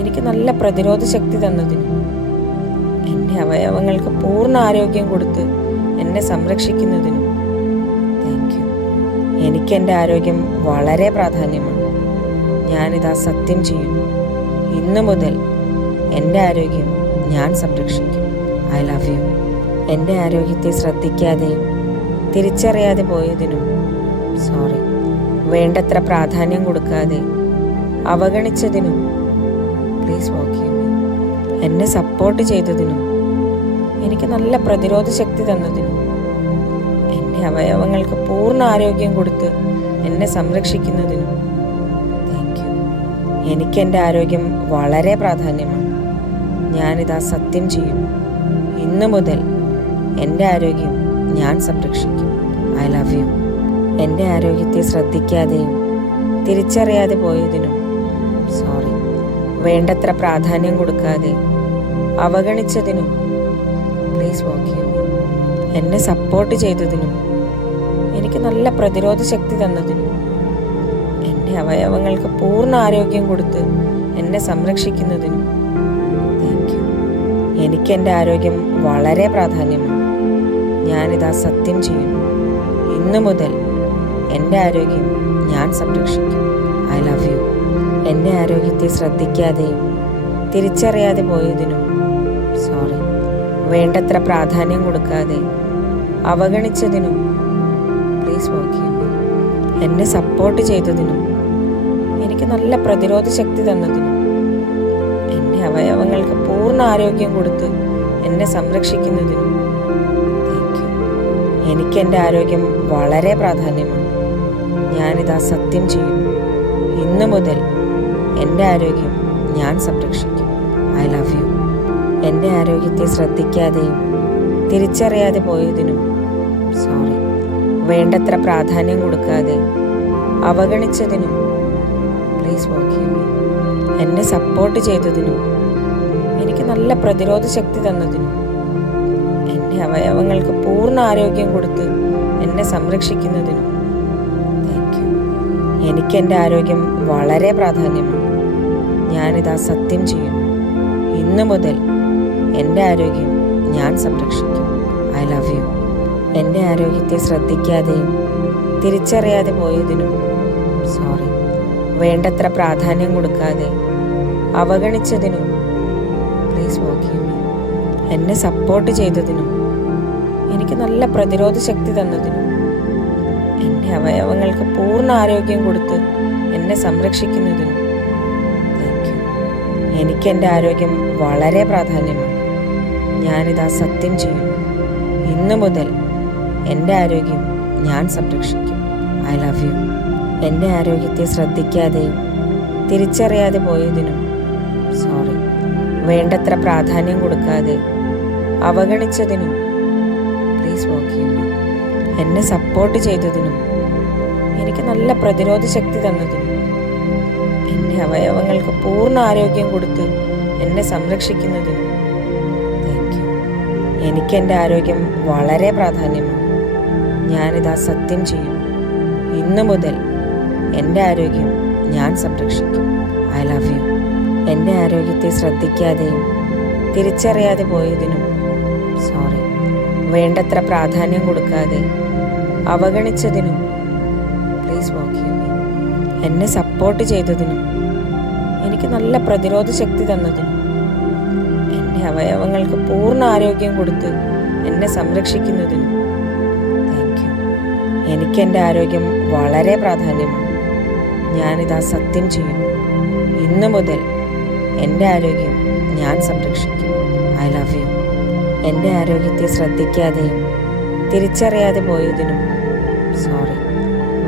എനിക്ക് നല്ല പ്രതിരോധ ശക്തി തന്നതിനും എൻ്റെ അവയവങ്ങൾക്ക് പൂർണ്ണ ആരോഗ്യം കൊടുത്ത് എന്നെ സംരക്ഷിക്കുന്നതിനും താങ്ക് യു. എനിക്കെൻ്റെ ആരോഗ്യം വളരെ പ്രാധാന്യമാണ്. ഞാനിതാ സത്യം ചെയ്യുന്നു. ഇന്നു മുതൽ എൻ്റെ ആരോഗ്യം ഞാൻ സംരക്ഷിക്കും. I love you. എൻ്റെ ആരോഗ്യത്തെ ശ്രദ്ധിക്കാതെയും തിരിച്ചറിയാതെ പോയതിനും സോറി. വേണ്ടത്ര പ്രാധാന്യം കൊടുക്കാതെ അവഗണിച്ചതിനും പ്ലീസ് ഫോർഗീവ് മീ. എന്നെ സപ്പോർട്ട് ചെയ്തതിനും എനിക്ക് നല്ല പ്രതിരോധ ശക്തി തന്നതിനും എൻ്റെ അവയവങ്ങൾക്ക് പൂർണ്ണ ആരോഗ്യം കൊടുത്ത് എന്നെ സംരക്ഷിക്കുന്നതിനും താങ്ക് യു. എനിക്ക് എൻ്റെ ആരോഗ്യം വളരെ പ്രാധാന്യമാണ്. ഞാനിതാ സത്യം ചെയ്യുന്നു. ഇന്നു മുതൽ എൻ്റെ ആരോഗ്യം ഞാൻ സംരക്ഷിക്കും. I love you. എൻ്റെ ആരോഗ്യത്തെ ശ്രദ്ധിക്കാതെയും തിരിച്ചറിയാതെ പോയതിനും സോറി. വേണ്ടത്ര പ്രാധാന്യം കൊടുക്കാതെ അവഗണിച്ചതിനും പ്ലീസ് ഫോർഗീവ് മീ. എന്നെ സപ്പോർട്ട് ചെയ്തതിനും എനിക്ക് നല്ല പ്രതിരോധ ശക്തി തന്നതിനും എൻ്റെ അവയവങ്ങൾക്ക് പൂർണ്ണ ആരോഗ്യം കൊടുത്ത് എന്നെ സംരക്ഷിക്കുന്നതിനും താങ്ക് യു. എനിക്ക് എൻ്റെ ആരോഗ്യം വളരെ പ്രാധാന്യമാണ്. ഞാനിതാ സത്യം ചെയ്യുന്നു. ഇന്നു മുതൽ എൻ്റെ ആരോഗ്യം ഞാൻ സംരക്ഷിക്കും. I love you. എൻ്റെ ആരോഗ്യത്തെ ശ്രദ്ധിക്കാതെയും തിരിച്ചറിയാതെ പോയതിനും സോറി. വേണ്ടത്ര പ്രാധാന്യം കൊടുക്കാതെ അവഗണിച്ചതിനും പ്ലീസ് ഫോർഗീവ് മീ. എന്നെ സപ്പോർട്ട് ചെയ്തതിനും എനിക്ക് നല്ല പ്രതിരോധ ശക്തി തന്നതിനും എൻ്റെ അവയവങ്ങൾക്ക് പൂർണ്ണ ആരോഗ്യം കൊടുത്ത് എന്നെ സംരക്ഷിക്കുന്നതിനും താങ്ക് യു. എനിക്ക് എൻ്റെ ആരോഗ്യം വളരെ പ്രാധാന്യമാണ്. ഞാനിതാ സത്യം ചെയ്യുന്നു. ഇന്നു മുതൽ എൻ്റെ ആരോഗ്യം ഞാൻ സംരക്ഷിക്കും. I love you. എൻ്റെ ആരോഗ്യത്തെ ശ്രദ്ധിക്കാതെയും തിരിച്ചറിയാതെ പോയതിനും സോറി. വേണ്ടത്ര പ്രാധാന്യം കൊടുക്കാതെ അവഗണിച്ചതിനും പ്ലീസ് ഫോർഗീവ് മീ. എന്നെ സപ്പോർട്ട് ചെയ്തതിനും എനിക്ക് നല്ല പ്രതിരോധ ശക്തി തന്നതിനും എൻ്റെ അവയവങ്ങൾക്ക് പൂർണ്ണ ആരോഗ്യം കൊടുത്ത് എന്നെ സംരക്ഷിക്കുന്നതിനും താങ്ക് യു. എനിക്ക് എൻ്റെ ആരോഗ്യം വളരെ പ്രാധാന്യമാണ്. ഞാനിതാ സത്യം ചെയ്യുന്നു. ഇന്നു മുതൽ എൻ്റെ ആരോഗ്യം ഞാൻ സംരക്ഷിക്കും. I love you. എൻ്റെ ആരോഗ്യത്തെ ശ്രദ്ധിക്കാതെയും തിരിച്ചറിയാതെ പോയതിനും സോറി. വേണ്ടത്ര പ്രാധാന്യം കൊടുക്കാതെ അവഗണിച്ചതിനും പ്ലീസ് ഫോർഗീവ് മീ. എന്നെ സപ്പോർട്ട് ചെയ്തതിനും എനിക്ക് നല്ല പ്രതിരോധ ശക്തി തന്നതിനും എൻ്റെ അവയവങ്ങൾക്ക് പൂർണ്ണ ആരോഗ്യം കൊടുത്ത് എന്നെ സംരക്ഷിക്കുന്നതിനും താങ്ക് യു. എനിക്ക് എൻ്റെ ആരോഗ്യം വളരെ പ്രാധാന്യമാണ്. ഞാനിതാ സത്യം ചെയ്യുന്നു. ഇന്നു മുതൽ എൻ്റെ ആരോഗ്യം ഞാൻ സംരക്ഷിക്കും. I love you. എൻ്റെ ആരോഗ്യത്തെ ശ്രദ്ധിക്കാതെയും തിരിച്ചറിയാതെ പോയതിനും സോറി. വേണ്ടത്ര പ്രാധാന്യം കൊടുക്കാതെ അവഗണിച്ചതിനും പ്ലീസ് ഫോർഗീവ് മീ. എന്നെ സപ്പോർട്ട് ചെയ്തതിനും എനിക്ക് നല്ല പ്രതിരോധ ശക്തി തന്നതിനും എൻ്റെ അവയവങ്ങൾക്ക് പൂർണ്ണ ആരോഗ്യം കൊടുത്ത് എന്നെ സംരക്ഷിക്കുന്നതിനും താങ്ക് യു. എനിക്ക് എൻ്റെ ആരോഗ്യം വളരെ പ്രാധാന്യമാണ്. ഞാനിതാ സത്യം ചെയ്യുന്നു. ഇന്നു മുതൽ എൻ്റെ ആരോഗ്യം ഞാൻ സംരക്ഷിക്കും. I love you. എൻ്റെ ആരോഗ്യത്തെ ശ്രദ്ധിക്കാതെയും തിരിച്ചറിയാതെ പോയതിനും സോറി. വേണ്ടത്ര പ്രാധാന്യം കൊടുക്കാതെ അവഗണിച്ചതിനും പ്ലീസ് ഫോർഗീവ് മീ. എന്നെ സപ്പോർട്ട് ചെയ്തതിനും എനിക്ക് നല്ല പ്രതിരോധ ശക്തി തന്നതിനും എൻ്റെ അവയവങ്ങൾക്ക് പൂർണ്ണ ആരോഗ്യം കൊടുത്ത് എന്നെ സംരക്ഷിക്കുന്നതിനും താങ്ക് യു. എനിക്ക് എൻ്റെ ആരോഗ്യം വളരെ പ്രാധാന്യമാണ്. ഞാനിതാ സത്യം ചെയ്യുന്നു. ഇന്നു മുതൽ എൻ്റെ ആരോഗ്യം ഞാൻ സംരക്ഷിക്കും. I love you. എൻ്റെ ആരോഗ്യത്തെ ശ്രദ്ധിക്കാതെയും തിരിച്ചറിയാതെ പോയതിനും സോറി.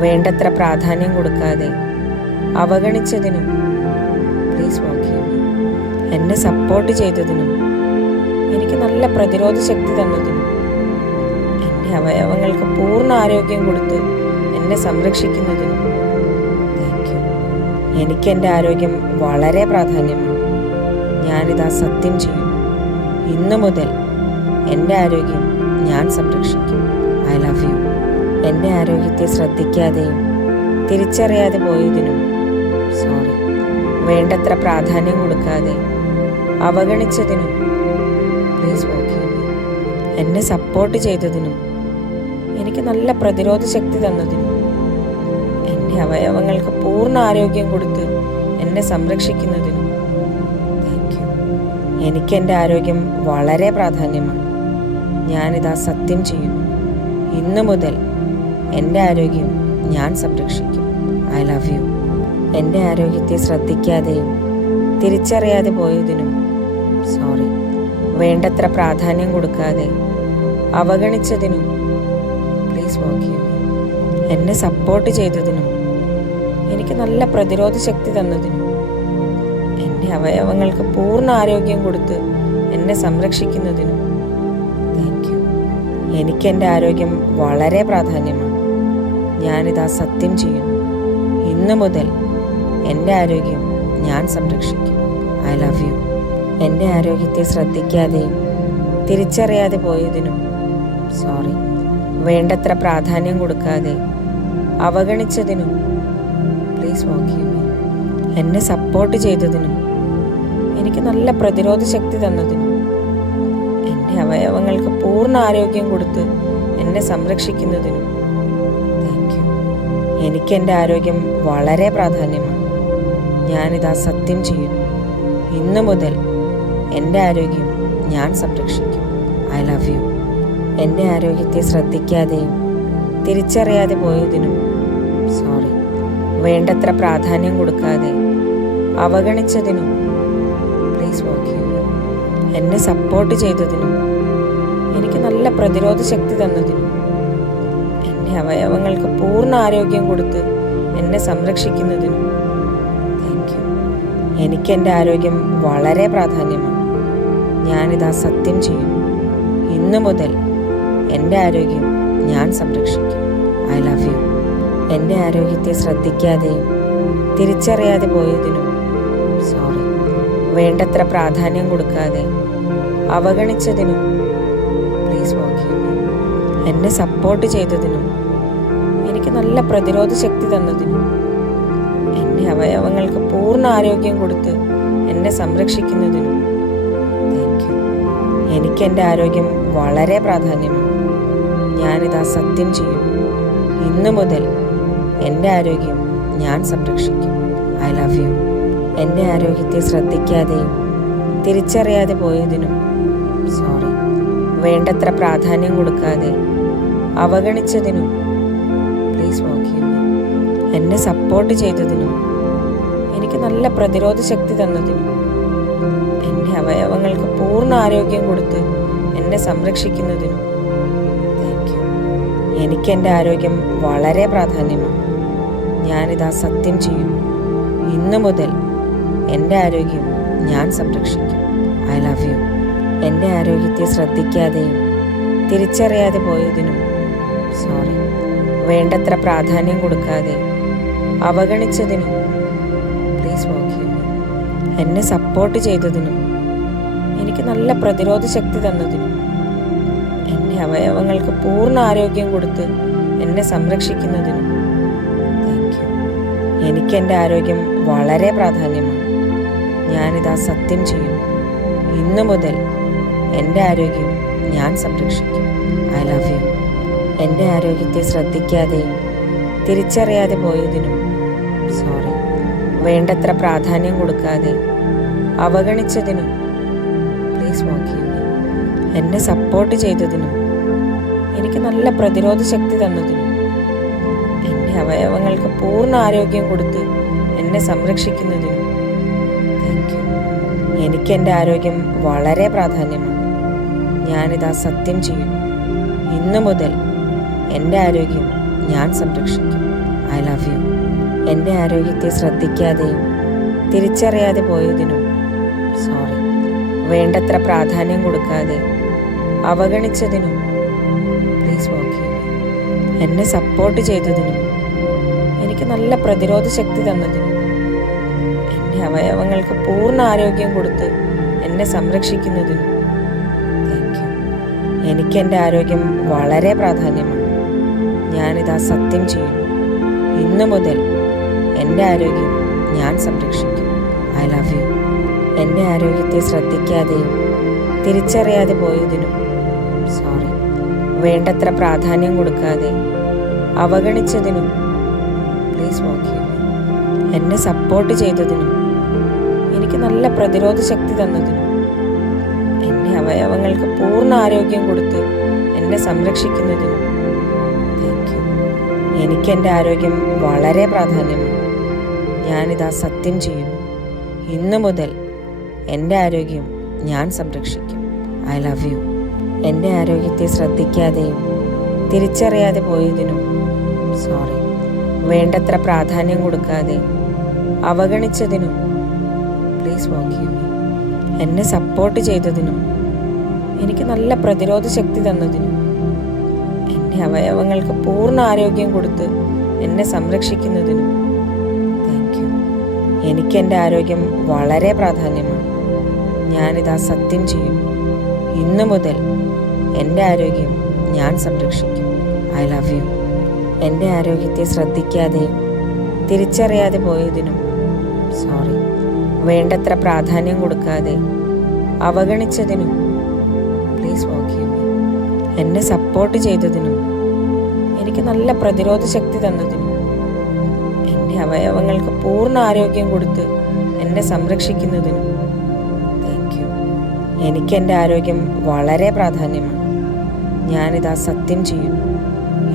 വേണ്ടത്ര പ്രാധാന്യം കൊടുക്കാതെ അവഗണിച്ചതിനും പ്ലീസ് ഫോർഗീവ് മീ. എന്നെ സപ്പോർട്ട് ചെയ്തതിനും എനിക്ക് നല്ല പ്രതിരോധ ശക്തി തന്നതിനും എൻ്റെ അവയവങ്ങൾക്ക് പൂർണ്ണ ആരോഗ്യം കൊടുത്ത് എന്നെ സംരക്ഷിക്കുന്നതിനും താങ്ക് യു. എനിക്ക് എൻ്റെ ആരോഗ്യം വളരെ പ്രാധാന്യമാണ്. ഞാനിതാ സത്യം ചെയ്യുന്നു. ഇന്നു മുതൽ എൻ്റെ ആരോഗ്യം ഞാൻ സംരക്ഷിക്കും. I love you. എൻ്റെ ആരോഗ്യത്തെ ശ്രദ്ധിക്കാതെയും തിരിച്ചറിയാതെ പോയതിനും സോറി. വേണ്ടത്ര പ്രാധാന്യം കൊടുക്കാതെ അവഗണിച്ചതിനും പ്ലീസ് ഫോർഗീവ് മീ. എന്നെ സപ്പോർട്ട് ചെയ്തതിനും എനിക്ക് നല്ല പ്രതിരോധ ശക്തി തന്നതിനും എൻ്റെ അവയവങ്ങൾക്ക് പൂർണ്ണ ആരോഗ്യം കൊടുത്ത് എന്നെ സംരക്ഷിക്കുന്നതിനും താങ്ക് യു. എനിക്ക് എൻ്റെ ആരോഗ്യം വളരെ പ്രാധാന്യമാണ്. ഞാനിതാ സത്യം ചെയ്യുന്നു. ഇന്നു മുതൽ എൻ്റെ ആരോഗ്യം ഞാൻ സംരക്ഷിക്കും. I love you. എൻ്റെ ആരോഗ്യത്തെ ശ്രദ്ധിക്കാതെയും തിരിച്ചറിയാതെ പോയതിനും സോറി. വേണ്ടത്ര പ്രാധാന്യം കൊടുക്കാതെ അവഗണിച്ചതിനും പ്ലീസ് പ്ലീസ് ഫോർഗീവ് മീ. എന്നെ സപ്പോർട്ട് ചെയ്തതിനും എനിക്ക് നല്ല പ്രതിരോധ ശക്തി തന്നതിനും എൻ്റെ അവയവങ്ങൾക്ക് പൂർണ്ണ ആരോഗ്യം കൊടുത്ത് എന്നെ സംരക്ഷിക്കുന്നതിനും താങ്ക് യു. എനിക്കെൻ്റെ ആരോഗ്യം വളരെ പ്രാധാന്യമാണ്. ഞാനിതാ സത്യം ചെയ്യുന്നു. ഇന്നു മുതൽ എൻ്റെ ആരോഗ്യം ഞാൻ സംരക്ഷിക്കും. I love you. എൻ്റെ ആരോഗ്യത്തെ ശ്രദ്ധിക്കാതെയും തിരിച്ചറിയാതെ പോയതിനും സോറി. വേണ്ടത്ര പ്രാധാന്യം കൊടുക്കാതെ അവഗണിച്ചതിനും പ്ലീസ് ഫോർഗീവ് മീ. എന്നെ സപ്പോർട്ട് ചെയ്തതിനും എനിക്ക് നല്ല പ്രതിരോധ ശക്തി തന്നതിനും എൻ്റെ അവയവങ്ങൾക്ക് പൂർണ്ണ ആരോഗ്യം കൊടുത്ത് എന്നെ സംരക്ഷിക്കുന്നതിനും താങ്ക് യു. എനിക്കെൻ്റെ ആരോഗ്യം വളരെ പ്രാധാന്യമാണ്. ഞാനിതാ സത്യം ചെയ്യുന്നു. ഇന്നു മുതൽ എൻ്റെ ആരോഗ്യം ഞാൻ സംരക്ഷിക്കും. I love you. എൻ്റെ ആരോഗ്യത്തെ ശ്രദ്ധിക്കാതെയും തിരിച്ചറിയാതെ പോയതിനും സോറി. വേണ്ടത്ര പ്രാധാന്യം കൊടുക്കാതെ അവഗണിച്ചതിനും പ്ലീസ് ഫോർഗീവ് മീ. എന്നെ സപ്പോർട്ട് ചെയ്തതിനും എനിക്ക് നല്ല പ്രതിരോധ ശക്തി തന്നതിനും എൻ്റെ അവയവങ്ങൾക്ക് പൂർണ്ണ ആരോഗ്യം കൊടുത്ത് എന്നെ സംരക്ഷിക്കുന്നതിനും താങ്ക് യു. എനിക്കെൻ്റെ ആരോഗ്യം വളരെ പ്രാധാന്യമാണ്. ഞാനിതാ സത്യം ചെയ്യുന്നു. ഇന്നു മുതൽ എൻ്റെ ആരോഗ്യം ഞാൻ സംരക്ഷിക്കും. I love you. എൻ്റെ ആരോഗ്യത്തെ ശ്രദ്ധിക്കാതെയും തിരിച്ചറിയാതെ പോയതിനും സോറി. വേണ്ടത്ര പ്രാധാന്യം കൊടുക്കാതെ അവഗണിച്ചതിനും പ്ലീസ് ഫോർഗീവ് മീ. എന്നെ സപ്പോർട്ട് ചെയ്തതിനും എനിക്ക് നല്ല പ്രതിരോധ ശക്തി തന്നതിനും എൻ്റെ അവയവങ്ങൾക്ക് പൂർണ്ണ ആരോഗ്യം കൊടുത്ത് എന്നെ സംരക്ഷിക്കുന്നതിനും താങ്ക് യു. എനിക്കെൻ്റെ ആരോഗ്യം വളരെ പ്രാധാന്യമാണ്. ഞാനിതാ സത്യം ചെയ്യുന്നു. ഇന്നു മുതൽ എൻ്റെ ആരോഗ്യം ഞാൻ സംരക്ഷിക്കും. I love you. എൻ്റെ ആരോഗ്യത്തെ ശ്രദ്ധിക്കാതെയും തിരിച്ചറിയാതെ പോയതിനും സോറി. വേണ്ടത്ര പ്രാധാന്യം കൊടുക്കാതെ അവഗണിച്ചതിനും പ്ലീസ് ഫോർഗീവ് മീ. എന്നെ സപ്പോർട്ട് ചെയ്തതിനും എനിക്ക് നല്ല പ്രതിരോധ ശക്തി തന്നതിനും എൻ്റെ അവയവങ്ങൾക്ക് പൂർണ്ണ ആരോഗ്യം കൊടുത്ത് എന്നെ സംരക്ഷിക്കുന്നതിനും താങ്ക് യു. എനിക്കെൻ്റെ ആരോഗ്യം വളരെ പ്രാധാന്യമാണ്. ഞാനിതാ സത്യം ചെയ്യുന്നു. ഇന്നു മുതൽ എൻ്റെ ആരോഗ്യം ഞാൻ സംരക്ഷിക്കും. I love you. എൻ്റെ ആരോഗ്യത്തെ ശ്രദ്ധിക്കാതെയും തിരിച്ചറിയാതെ പോയതിനും സോറി. വേണ്ടത്ര പ്രാധാന്യം കൊടുക്കാതെ അവഗണിച്ചതിനും പ്ലീസ് ഫോർഗീവ് മീ. എന്നെ സപ്പോർട്ട് ചെയ്തതിനും എനിക്ക് നല്ല പ്രതിരോധ ശക്തി തന്നതിനും എൻ്റെ അവയവങ്ങൾക്ക് പൂർണ്ണ ആരോഗ്യം കൊടുത്ത് എന്നെ സംരക്ഷിക്കുന്നതിനും താങ്ക് യു. എനിക്കെൻ്റെ ആരോഗ്യം വളരെ പ്രാധാന്യമാണ്. ഞാനിതാ സത്യം ചെയ്യുന്നു. ഇന്നു മുതൽ എൻ്റെ ആരോഗ്യം ഞാൻ സംരക്ഷിക്കും. I love you. എൻ്റെ ആരോഗ്യത്തെ ശ്രദ്ധിക്കാതെയും തിരിച്ചറിയാതെ പോയതിനും സോറി. വേണ്ടത്ര പ്രാധാന്യം കൊടുക്കാതെ അവഗണിച്ചതിനും പ്ലീസ് ഫോർഗീവ് മീ. എന്നെ സപ്പോർട്ട് ചെയ്തതിനും എനിക്ക് നല്ല പ്രതിരോധ ശക്തി തന്നതിനും എൻ്റെ അവയവങ്ങൾക്ക് പൂർണ്ണ ആരോഗ്യം കൊടുത്ത് എന്നെ സംരക്ഷിക്കുന്നതിനും താങ്ക് യു. എനിക്കെൻ്റെ ആരോഗ്യം വളരെ പ്രാധാന്യമാണ്. ഞാനിതാ സത്യം ചെയ്യുന്നു. ഇന്നു മുതൽ എൻ്റെ ആരോഗ്യം ഞാൻ സംരക്ഷിക്കും. I love you. എൻ്റെ ആരോഗ്യത്തെ ശ്രദ്ധിക്കാതെയും തിരിച്ചറിയാതെ പോയതിനും സോറി. വേണ്ടത്ര പ്രാധാന്യം കൊടുക്കാതെ അവഗണിച്ചതിനും പ്ലീസ് ഫോർഗീവ് മീ. എന്നെ സപ്പോർട്ട് ചെയ്തതിനും എനിക്ക് നല്ല പ്രതിരോധ ശക്തി തന്നതിനും എൻ്റെ അവയവങ്ങൾക്ക് പൂർണ്ണ ആരോഗ്യം കൊടുത്ത് എന്നെ സംരക്ഷിക്കുന്നതിനും താങ്ക് യു. എനിക്കെൻ്റെ ആരോഗ്യം വളരെ പ്രാധാന്യമാണ്. ഞാനിതാ സത്യം ചെയ്യുന്നു. ഇന്നു മുതൽ എൻ്റെ ആരോഗ്യം ഞാൻ സംരക്ഷിക്കും. I love you. എൻ്റെ ആരോഗ്യത്തെ ശ്രദ്ധിക്കാതെയും തിരിച്ചറിയാതെ പോയതിനും സോറി. വേണ്ടത്ര പ്രാധാന്യം കൊടുക്കാതെ അവഗണിച്ചതിനും പ്ലീസ് ഫോർഗീവ് മീ. എന്നെ സപ്പോർട്ട് ചെയ്തതിനും എനിക്ക് നല്ല പ്രതിരോധ ശക്തി തന്നതിനും എൻ്റെ അവയവങ്ങൾക്ക് പൂർണ്ണ ആരോഗ്യം കൊടുത്ത് എന്നെ സംരക്ഷിക്കുന്നതിനും താങ്ക് യു. എനിക്കെൻ്റെ ആരോഗ്യം വളരെ പ്രാധാന്യമാണ്. ഞാനിതാ സത്യം ചെയ്യുന്നു. ഇന്നു മുതൽ എൻ്റെ ആരോഗ്യം ഞാൻ സംരക്ഷിക്കും. I love you. എൻ്റെ ആരോഗ്യത്തെ ശ്രദ്ധിക്കാതെയും തിരിച്ചറിയാതെ പോയതിനും സോറി. വേണ്ടത്ര പ്രാധാന്യം കൊടുക്കാതെ അവഗണിച്ചതിനും പ്ലീസ് ഫോർഗീവ് മീ. എന്നെ സപ്പോർട്ട് ചെയ്തതിനും എനിക്ക് നല്ല പ്രതിരോധ ശക്തി തന്നതിനും എൻ്റെ അവയവങ്ങൾക്ക് പൂർണ്ണ ആരോഗ്യം കൊടുത്ത് എന്നെ സംരക്ഷിക്കുന്നതിനും താങ്ക് യു. എനിക്കെൻ്റെ ആരോഗ്യം വളരെ പ്രാധാന്യമാണ്. ഞാനിതാ സത്യം ചെയ്യും. ഇന്നു മുതൽ എൻ്റെ ആരോഗ്യം ഞാൻ സംരക്ഷിക്കും. I love you. എൻ്റെ ആരോഗ്യത്തെ ശ്രദ്ധിക്കാതെയും തിരിച്ചറിയാതെ പോയതിനും സോറി. വേണ്ടത്ര പ്രാധാന്യം കൊടുക്കാതെ അവഗണിച്ചതിനും പ്ലീസ് ഫോർഗീവ് മീ. എന്നെ സപ്പോർട്ട് ചെയ്തതിനും എനിക്ക് നല്ല പ്രതിരോധ ശക്തി തന്നതിനും എൻ്റെ അവയവങ്ങൾക്ക് പൂർണ്ണ ആരോഗ്യം കൊടുത്ത് എന്നെ സംരക്ഷിക്കുന്നതിനും താങ്ക് യു. എനിക്കെൻ്റെ ആരോഗ്യം വളരെ പ്രാധാന്യമാണ്. ഞാനിതാ സത്യം ചെയ്യുന്നു.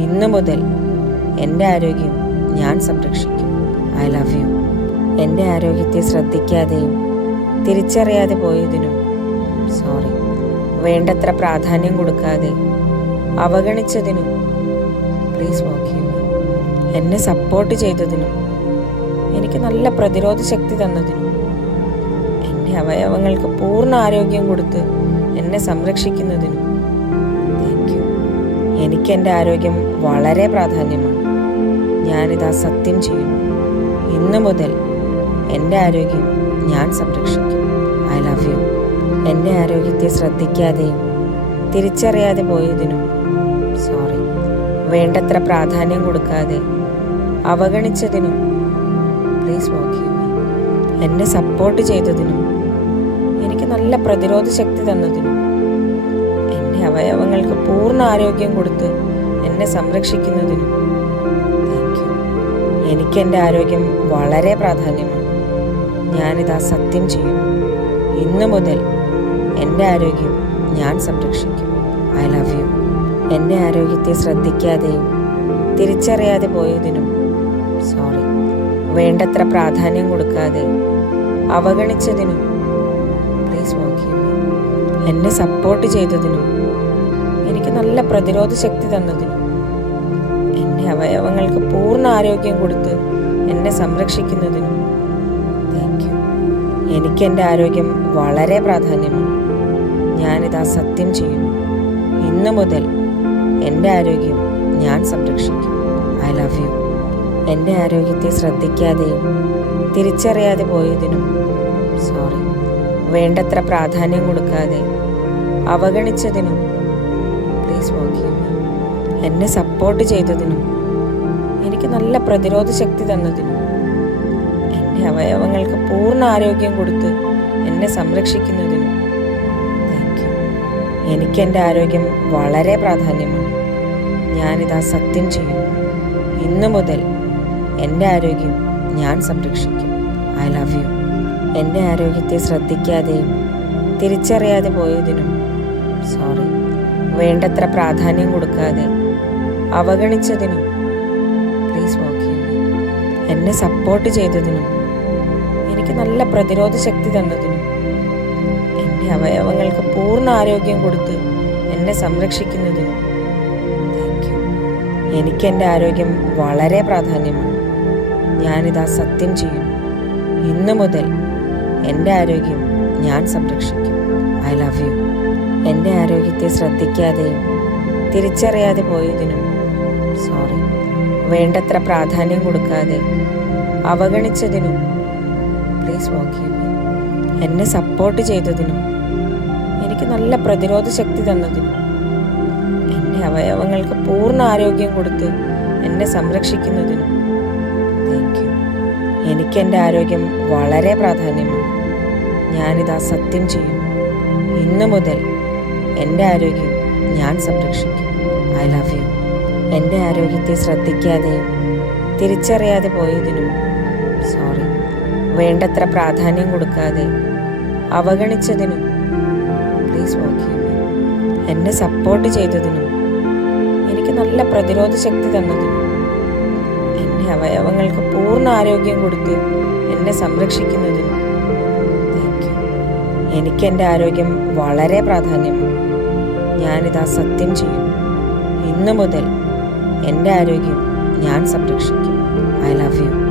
ഇന്നു മുതൽ എൻ്റെ ആരോഗ്യം ഞാൻ സംരക്ഷിക്കും. I love you. എൻ്റെ ആരോഗ്യത്തെ ശ്രദ്ധിക്കാതെയും തിരിച്ചറിയാതെ പോയതിനും സോറി. വേണ്ടത്ര പ്രാധാന്യം കൊടുക്കാതെ അവഗണിച്ചതിനും പ്ലീസ് ഫോർഗീവ് മീ. എന്നെ സപ്പോർട്ട് ചെയ്തതിനും എനിക്ക് നല്ല പ്രതിരോധ ശക്തി തന്നതിനും എൻ്റെ അവയവങ്ങൾക്ക് പൂർണ്ണ ആരോഗ്യം കൊടുത്ത് എന്നെ സംരക്ഷിക്കുന്നതിനും താങ്ക് യു. എനിക്കെൻ്റെ ആരോഗ്യം വളരെ പ്രാധാന്യമാണ്. ഞാനിതാ സത്യം ചെയ്യുന്നു. ഇന്നു മുതൽ എൻ്റെ ആരോഗ്യം ഞാൻ സംരക്ഷിക്കും. I love you. എൻ്റെ ആരോഗ്യത്തെ ശ്രദ്ധിക്കാതെയും തിരിച്ചറിയാതെ പോയതിനും സോറി. വേണ്ടത്ര പ്രാധാന്യം കൊടുക്കാതെ അവഗണിച്ചതിനും പ്ലീസ് ഫോർഗീവ് മീ. എന്നെ സപ്പോർട്ട് ചെയ്തതിനും എനിക്ക് നല്ല പ്രതിരോധ ശക്തി തന്നതിനും എൻ്റെ അവയവങ്ങൾക്ക് പൂർണ്ണ ആരോഗ്യം കൊടുത്ത് എന്നെ സംരക്ഷിക്കുന്നതിനും താങ്ക് യു. എനിക്കെൻ്റെ ആരോഗ്യം വളരെ പ്രാധാന്യമാണ്. ഞാനിതാ സത്യം ചെയ്യുന്നു. ഇന്നു മുതൽ എൻ്റെ ആരോഗ്യം ഞാൻ സംരക്ഷിക്കും. I love you. എൻ്റെ ആരോഗ്യത്തെ ശ്രദ്ധിക്കാതെയും തിരിച്ചറിയാതെ പോയതിനും സോറി. വേണ്ടത്ര പ്രാധാന്യം കൊടുക്കാതെ അവഗണിച്ചതിനും പ്ലീസ് ഫോർഗീവ് മീ. എന്നെ സപ്പോർട്ട് ചെയ്തതിനും എനിക്ക് നല്ല പ്രതിരോധ ശക്തി തന്നതിനും എൻ്റെ അവയവങ്ങൾക്ക് പൂർണ്ണ ആരോഗ്യം കൊടുത്ത് എന്നെ സംരക്ഷിക്കുന്നതിനും താങ്ക് യു. എനിക്കെൻ്റെ ആരോഗ്യം വളരെ പ്രാധാന്യമാണ്. ഞാനിതാ സത്യം ചെയ്യുന്നു. ഇന്നു മുതൽ എൻ്റെ ആരോഗ്യം ഞാൻ സംരക്ഷിക്കും. I love you. എൻ്റെ ആരോഗ്യത്തെ ശ്രദ്ധിക്കാതെയും തിരിച്ചറിയാതെ പോയതിനും സോറി. വേണ്ടത്ര പ്രാധാന്യം കൊടുക്കാതെ അവഗണിച്ചതിനും പ്ലീസ് ഫോർഗീവ് മീ. എന്നെ സപ്പോർട്ട് ചെയ്തതിനും എനിക്ക് നല്ല പ്രതിരോധ ശക്തി തന്നതിനും എൻ്റെ അവയവങ്ങൾക്ക് പൂർണ്ണ ആരോഗ്യം കൊടുത്ത് എന്നെ സംരക്ഷിക്കുന്നതിനും താങ്ക് യു. എനിക്കെൻ്റെ ആരോഗ്യം വളരെ പ്രാധാന്യമാണ്. ഞാനിതാ സത്യം ചെയ്യുന്നു. ഇന്നു മുതൽ എൻ്റെ ആരോഗ്യം ഞാൻ സംരക്ഷിക്കും. I love you. എൻ്റെ ആരോഗ്യത്തെ ശ്രദ്ധിക്കാതെയും തിരിച്ചറിയാതെ പോയതിനും സോറി. വേണ്ടത്ര പ്രാധാന്യം കൊടുക്കാതെ അവഗണിച്ചതിനും പ്ലീസ് ഫോർഗീവ് മീ. എന്നെ സപ്പോർട്ട് ചെയ്തതിനും എനിക്ക് നല്ല പ്രതിരോധ ശക്തി തന്നതിനും എൻ്റെ അവയവങ്ങൾക്ക് പൂർണ്ണ ആരോഗ്യം കൊടുത്ത് എന്നെ സംരക്ഷിക്കുന്നതിനും താങ്ക് യു. എനിക്കെൻ്റെ ആരോഗ്യം വളരെ പ്രാധാന്യമാണ്. ഞാനിതാ സത്യം ചെയ്യുന്നു. ഇന്നു മുതൽ എൻ്റെ ആരോഗ്യം ഞാൻ സംരക്ഷിക്കും. I love you. എൻ്റെ ആരോഗ്യത്തെ ശ്രദ്ധിക്കാതെയും തിരിച്ചറിയാതെ പോയതിനും സോറി. വേണ്ടത്ര പ്രാധാന്യം കൊടുക്കാതെ അവഗണിച്ചതിനും പ്ലീസ് ഫോർഗീവ് മീ. എന്നെ സപ്പോർട്ട് ചെയ്തതിനും എനിക്ക് നല്ല പ്രതിരോധ ശക്തി തന്നതിനും എൻ്റെ അവയവങ്ങൾക്ക് പൂർണ്ണ ആരോഗ്യം കൊടുത്ത് എന്നെ സംരക്ഷിക്കുന്നതിനും താങ്ക് യു. എനിക്കെൻ്റെ ആരോഗ്യം വളരെ പ്രാധാന്യമാണ്. ഞാനിതാ സത്യം ചെയ്യുന്നു. ഇന്നു മുതൽ എൻ്റെ ആരോഗ്യം ഞാൻ സംരക്ഷിക്കും. I love you. എൻ്റെ ആരോഗ്യത്തെ ശ്രദ്ധിക്കാതെയും തിരിച്ചറിയാതെ പോയതിനും സോറി. വേണ്ടത്ര പ്രാധാന്യം കൊടുക്കാതെ അവഗണിച്ചതിനും പ്ലീസ് ഫോർഗീവ് മീ. എന്നെ സപ്പോർട്ട് ചെയ്തതിനും എനിക്ക് നല്ല പ്രതിരോധ ശക്തി തന്നതിനും എൻ്റെ അവയവങ്ങൾക്ക് പൂർണ്ണ ആരോഗ്യം കൊടുത്ത് എന്നെ സംരക്ഷിക്കുന്നതിനും താങ്ക് യു. എനിക്കെൻ്റെ ആരോഗ്യം വളരെ പ്രാധാന്യമാണ്. ഞാനിതാ സത്യം ചെയ്യുന്നു. ഇന്നു മുതൽ എൻ്റെ ആരോഗ്യം ഞാൻ സംരക്ഷിക്കും. I love you.